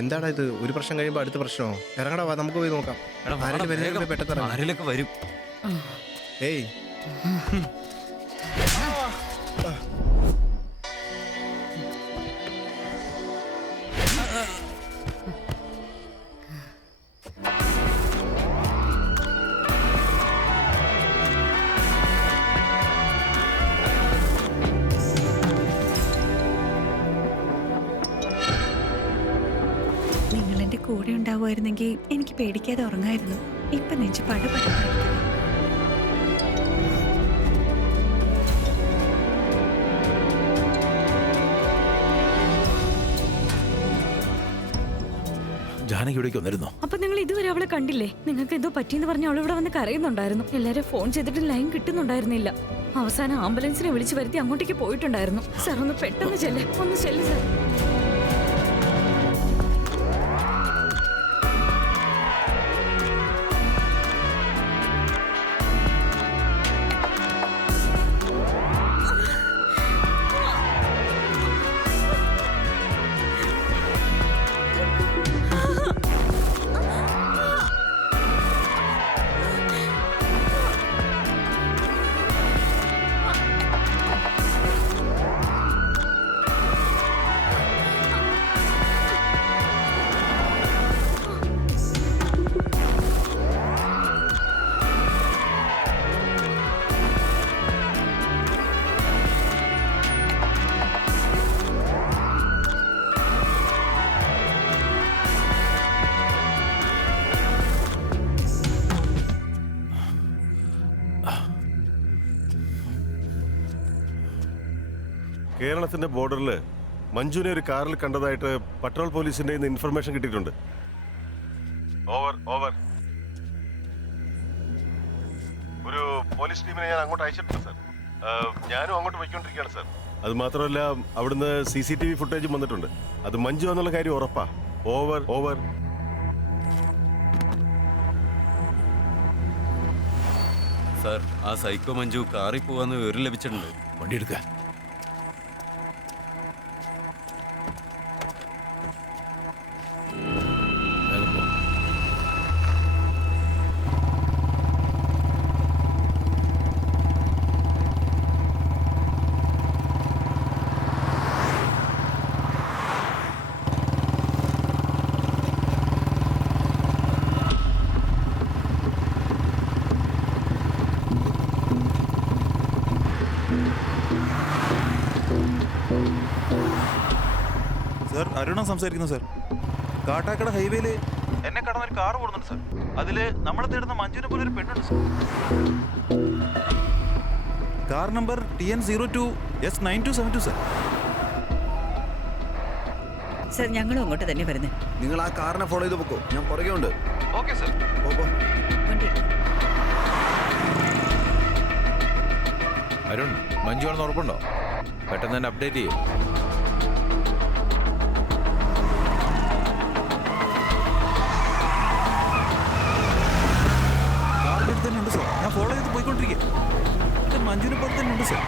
എന്താടാ ഇത്? ഒരു പ്രശ്നം കഴിയുമ്പോ അടുത്ത പ്രശ്നമോ? ഇറങ്ങടാ, വാ, നമുക്ക് പോയി നോക്കാം. ആരെങ്കിലും വരും. ഏയ് നിങ്ങൾ എന്റെ കൂടെ ഉണ്ടാവുമായിരുന്നെങ്കിൽ എനിക്ക് പേടിക്കാതെ ഉറങ്ങായിരുന്നു. ഇപ്പൊ നെഞ്ച് പടപട. ജാനകി ഇവിടേക്ക് വന്നിരുന്നോ? അപ്പൊ നിങ്ങൾ ഇതുവരെ അവളെ കണ്ടില്ലേ? നിങ്ങൾക്ക് എന്തോ പറ്റിയെന്ന് പറഞ്ഞ് അവളിവിടെ വന്ന് കരയുന്നുണ്ടായിരുന്നു. എല്ലാരും ഫോൺ ചെയ്തിട്ട് ലൈൻ കിട്ടുന്നുണ്ടായിരുന്നില്ല. അവസാനം ആംബുലൻസിനെ വിളിച്ചു വരുത്തി അങ്ങോട്ടേക്ക് പോയിട്ടുണ്ടായിരുന്നു. സാർ ഒന്ന് പെട്ടെന്ന് ചെല്ല്, ഒന്ന് ചെല്ല് സാർ. കേരളത്തിന്റെ ബോർഡറിൽ മഞ്ജുവിനെ ഒരു കാറിൽ കണ്ടതായിട്ട് പട്രോൾ പോലീസിന്റെ ഇൻഫർമേഷൻ കിട്ടിയിട്ടുണ്ട്. Over over. ഒരു പോലീസ് ടീമിനെ ഞാൻ അങ്ങോട്ട് അയച്ചിട്ടുണ്ട് സാർ. ഞാനും അങ്ങോട്ട് പോയിക്കൊണ്ടിരിക്കുകയാണ് സാർ. അത് മാത്രമല്ല, അവിടുന്ന് CCTV ഫുട്ടേജും വന്നിട്ടുണ്ട്. അത് മഞ്ജു എന്നുള്ള കാര്യം ഉറപ്പാ. Over over. സാർ, ആ സൈക്കോ മഞ്ജു കാറിൽ പോവാന്ന് വിവരം ലഭിച്ചിട്ടുണ്ട്. വണ്ടി എടുക്ക. സാർ, അരുണ സംസാരിക്കുന്നു സാർ. കാട്ടാക്കട ഹൈവേയില് എന്നെ കടന്നൊരു കാർ ഓടുന്നുണ്ട് സാർ. അതില് നമ്മൾ തേടുന്ന മഞ്ജുവിനെ പോലെ ഒരു പെണ്ണുണ്ട് sir. Car number TN02S9272 sir. Sir, ഞങ്ങളും അങ്ങോട്ട് തന്നെ വരുന്നേ. നിങ്ങൾ ആ കാറിനെ ഫോളോ ചെയ്ത് പൊക്കോ, ഞാൻ പുറകെ ഉണ്ട്. Okay sir. അരുൺ, മഞ്ജു ആണെന്ന് ഉറപ്പുണ്ടോ? പെട്ടെന്ന് തന്നെ അപ്ഡേറ്റ് ചെയ്യും. കാറിൻ്റെ തന്നെ ഉണ്ട് സാർ. ഞാൻ ഫോളോ ചെയ്ത് പോയിക്കൊണ്ടിരിക്കുക. ഇത് മഞ്ജുവിനെ പോലെ തന്നെ ഉണ്ട് സാർ.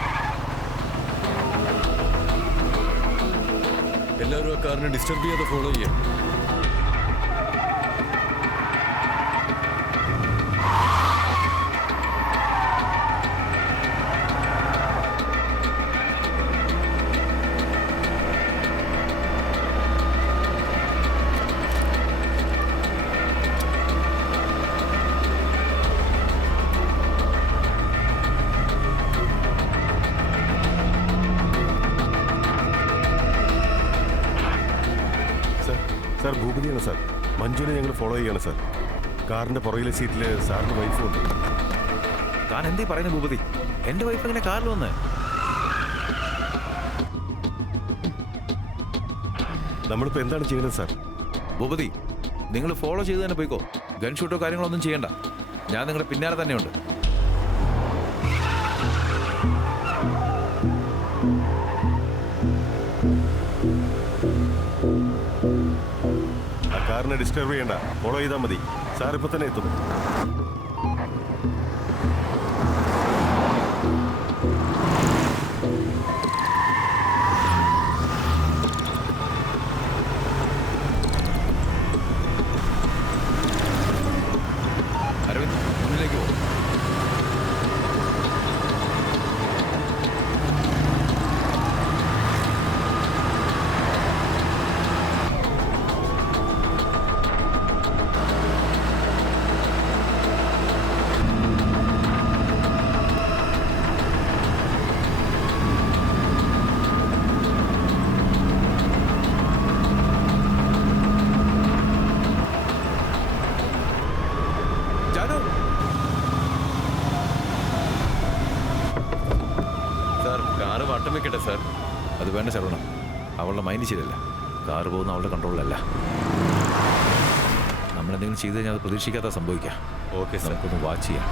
എല്ലാവരും ആ കാറിനെ ഡിസ്റ്റർബ് ചെയ്യാതെ ഫോളോ ചെയ്യാം. Sir, ഭൂപതിയാണ് sir. മഞ്ജുവിനെ ഞങ്ങൾ ഫോളോ ചെയ്യാണ് സാർ. കാറിന്റെ പുറകിലെ സീറ്റില് സാറിന്റെ വൈഫും ഉണ്ട്. താൻ എന്തേ പറയുന്നത് ഭൂപതി? എന്റെ വൈഫ് എങ്ങനെ കാറിൽ വന്ന്? നമ്മളിപ്പോ എന്താണ് ചെയ്യുന്നത് സാർ? ഭൂപതി, നിങ്ങൾ ഫോളോ ചെയ്ത് തന്നെ പോയിക്കോ. ഗൺ ഷൂട്ടോ കാര്യങ്ങളോ ഒന്നും ചെയ്യണ്ട. ഞാൻ നിങ്ങളുടെ പിന്നാലെ തന്നെയുണ്ട്. ആ കാറിനെ ഡിസ്റ്റർബ് ചെയ്യണ്ട, ഫോളോ ചെയ്താൽ മതി. സാർ ഇപ്പൊ തന്നെ എത്തും. അരവിന്ദ്, മുന്നിലേക്ക് പോകും. സാർ കാറ് വട്ടം വെക്കട്ടെ സാർ. അത് വേണ്ട ശരവണ, അവളുടെ മൈൻഡ് ശരിയല്ല. കാറ് പോകുന്ന അവളുടെ കൺട്രോളിലല്ല. നമ്മളെന്തെങ്കിലും ചെയ്ത് കഴിഞ്ഞാൽ അത് പ്രതീക്ഷിക്കാത്ത സംഭവിക്കാം. ഓക്കെ സാർ, നമുക്കൊന്ന് വാച്ച് ചെയ്യാം.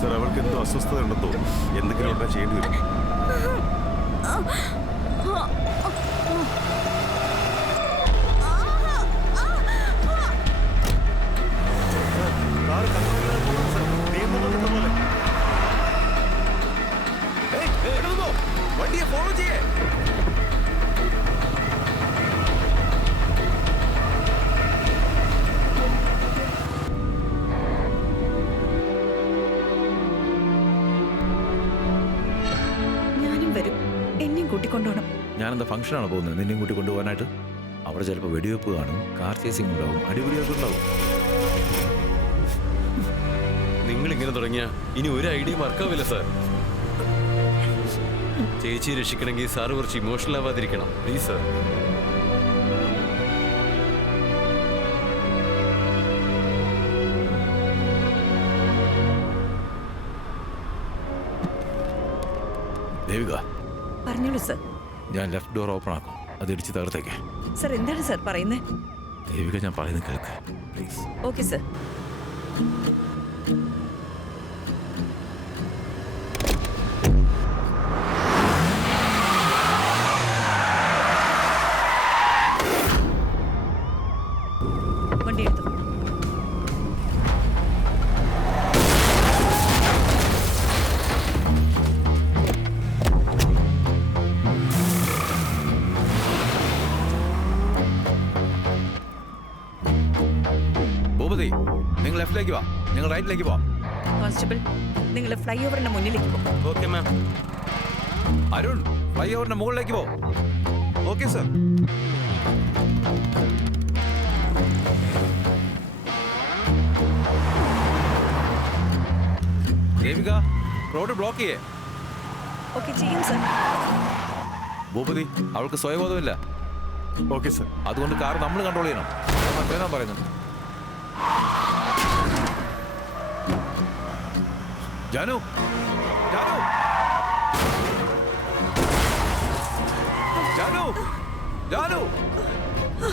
സാർ, അവൾക്ക് എന്തോ അസ്വസ്ഥത ഉണ്ടെന്ന് തോന്നുന്നു. എന്തെങ്കിലും ഉടനെ ചെയ്യേണ്ടി വരും. വണ്ടിയെ ഫോളോ ചെയ്യേ. ഞാനും വരും, എന്നെയും കൂട്ടിക്കൊണ്ടുപോകണം. ഞാനെന്താ ഫംഗ്ഷനാണ് പോകുന്നത് നിന്നെയും കൂട്ടി കൊണ്ടുപോകാനായിട്ട്? അവിടെ ചിലപ്പോൾ വെടിവെപ്പ് കാണും, കാർ ചേസിംഗ് ഉണ്ടാവും, അടിപൊളിയൊക്കെ ഉണ്ടാവും. നിങ്ങൾ ഇങ്ങനെ തുടങ്ങിയ ഇനി ഒരു ഐഡിയ വർക്കാവില്ല സാർ. ചേച്ചിയെ രക്ഷിക്കണമെങ്കിൽ സാറ് കുറച്ച് ഇമോഷണൽ ആവാതിരിക്കണം പ്ലീസ് സാർ. ദേവിക, പറഞ്ഞോളൂ സർ. ഞാൻ ലെഫ്റ്റ് ഡോർ ഓപ്പൺ ആക്കും, അത് ഇടിച്ച് തകർത്തേക്ക്. സർ, എന്താണ് സർ പറയുന്നത്? ദേവിക, ഞാൻ പറയുന്നത് കേൾക്ക് പ്ലീസ്. Okay sir. വണ്ടി എടുത്തു. ഭൂപതി, നിങ്ങൾ ലെഫ്റ്റിലേക്ക് വാ, നിങ്ങൾ റൈറ്റിലേക്ക് പോവാം. കോൺസ്റ്റബിൾ, നിങ്ങൾ ഫ്ലൈ ഓവറിന്റെ മുന്നിലേക്ക് പോകും. Okay ma'am. അരുൺ, ഫ്ലൈ ഓവറിന്റെ മുകളിലേക്ക് പോ. Okay sir. Devika, road block ചെയ്യേ. ഓക്കെ, ചെയ്യും സർ. ഭൂപതി, അവൾക്ക് സ്വയബോധമില്ല. Okay sir. അതുകൊണ്ട് കാർ നമ്മൾ കൺട്രോൾ ചെയ്യണം. ഞാൻ പറയുന്നത് ജാനു, ജാനു, ജാനു, ജാനു,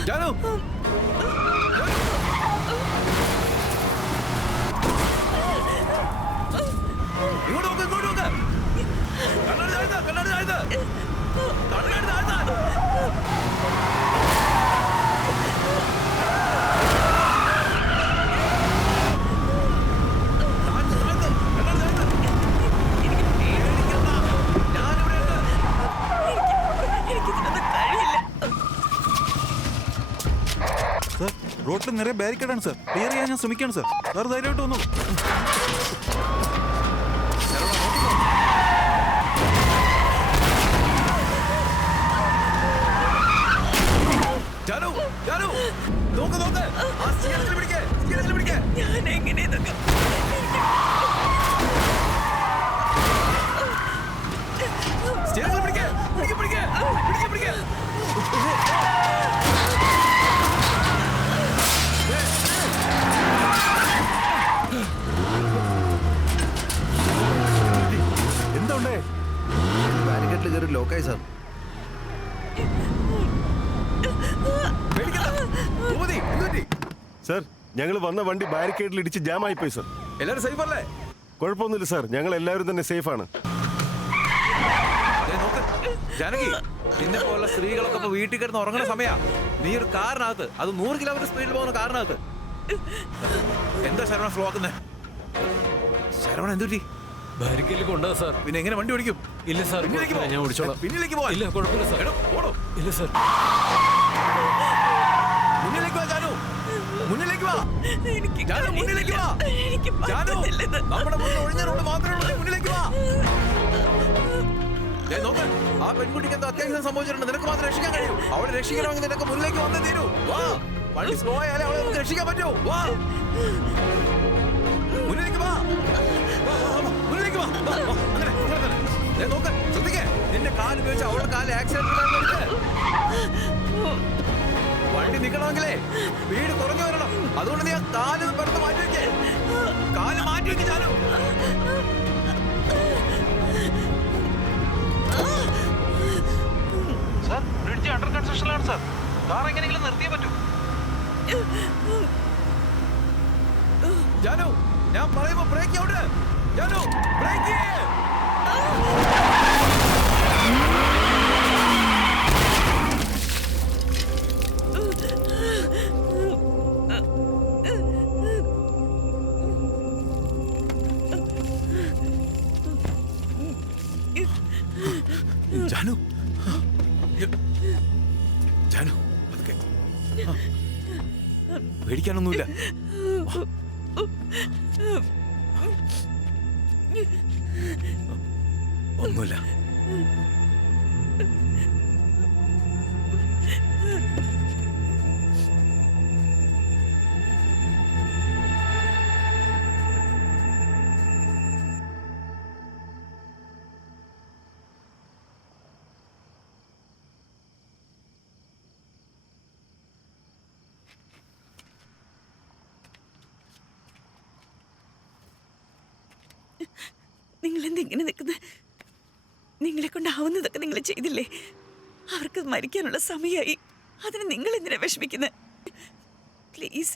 ജാനു, ഇങ്ങോട്ട് നോക്ക്, ഇങ്ങോട്ട് നോക്ക്. കണ്ണാടി താഴ്ത്ത, കണ്ണാടി താഴ്ത്ത, കണ്ണാടി താഴ്ത്ത. സാർ, റോഡിൽ നിറയെ ബാരിക്കേഡാണ് സാർ. ക്ലിയർ ചെയ്യാൻ ഞാൻ ശ്രമിക്കുകയാണ് സാർ. സാർ ധൈര്യമായിട്ട് വന്നു. ജാനു, ജാനു, നോക്ക്, നോക്ക്. ആ സ്റ്റീരിംഗ് പിടിക്കേ, സ്റ്റീരിംഗ് പിടിക്കേ. ഷോക്കായി സാർ. സാർ ഞങ്ങൾ വന്ന വണ്ടി ബാരിക്കേഡിൽ ഇടിച്ച് ജാമായി പോയി സാർ. എല്ലാവരും സേഫ് അല്ലേ? കുഴപ്പമൊന്നുമില്ല സാർ, ഞങ്ങൾ എല്ലാവരും തന്നെ സേഫാണ്. ജാനകി, നിന്നെ പോലുള്ള സ്ത്രീകളൊക്കെ ഇപ്പൊ വീട്ടിൽ കിടന്ന് ഉറങ്ങുന്ന സമയാ. നീ ഒരു കാറിനകത്ത്, അത് 100 കിലോമീറ്റർ സ്പീഡിൽ പോകുന്ന കാറിനകത്ത്. എന്താ ശരവണ സ്ലോ ആക്കുന്നത്? ശരവണ എന്തുപറ്റി? ബാരിക്കേഡിൽ കൊണ്ടാ സാർ. പിന്നെ എങ്ങനെ വണ്ടി ഓടിക്കും? ഇല്ല സാർ, പിന്നിലേക്ക് പോ. ഞാൻ ഓടിച്ചോളാം. പിന്നിലേക്ക് പോ. ഇല്ല കുഴപ്പമില്ല സാർ. ഓടോ. ഇല്ല സാർ. മുന്നിലേക്ക് വാ ജാനു, മുന്നിലേക്ക് വാ. ജാനു മുന്നിലേക്ക് വാ. ജാനു, നമ്മുടെ മുന്നിൽ ഒഴിഞ്ഞ റോഡ് മാത്രമേ ഉള്ളൂ. മുന്നിലേക്ക് വാ. നോക്ക്, ആ പെൺകുട്ടിക്ക് എന്തോ അത്യാവശ്യം സംഭവിച്ചിട്ടുണ്ട്. നിനക്ക് മാത്രം രക്ഷിക്കാൻ കഴിയൂ. അവളെ രക്ഷിക്കണമെങ്കിൽ നിനക്ക് മുന്നിലേക്ക് വന്നേ തീരൂ. വാ, വണ്ടി സ്ലോ ആയാലേ അവളെ നമുക്ക് രക്ഷിക്കാൻ പറ്റൂ. വാ, മുന്നിലേക്ക് വാ. മുന്നിലേക്ക് വാ. അങ്ങനെ തന്നെ. നോക്ക്, ശ്രദ്ധിക്കേ. നിന്റെ കാല് ഉപയോഗിച്ച് അവളുടെ കാല് ആക്സിഡന്റ്. വണ്ടി നിൽക്കണമെങ്കിലേ സ്പീഡ് കുറഞ്ഞു വരണം. അതുകൊണ്ട് നീ ആ കാല് പെട്ടെന്ന് മാറ്റി വെക്കേ. കാല് മാറ്റി വെക്ക് ജാനു. സാർ, ബ്രിഡ്ജ് അണ്ടർ കൺസ്ട്രക്ഷനിലാണ് സാർ. കാർ എങ്ങനെയെങ്കിലും നിർത്തിയേ പറ്റൂ. ജാനു, ഞാൻ പറയുമ്പോ brake out. Janu, brake. Janu, Janu, അതൊക്കെ പേടിക്കാനൊന്നുമില്ല. ഒന്നുമില്ല. നിങ്ങൾ എന്തെങ്ങനെ നിൽക്കുന്നത്? നിങ്ങളെ കൊണ്ടാവുന്നതൊക്കെ നിങ്ങൾ ചെയ്തില്ലേ? അവർക്ക് മരിക്കാനുള്ള സമയമായി. അതിന് നിങ്ങൾ എന്തിനാ വിഷമിക്കുന്നത്? പ്ലീസ്.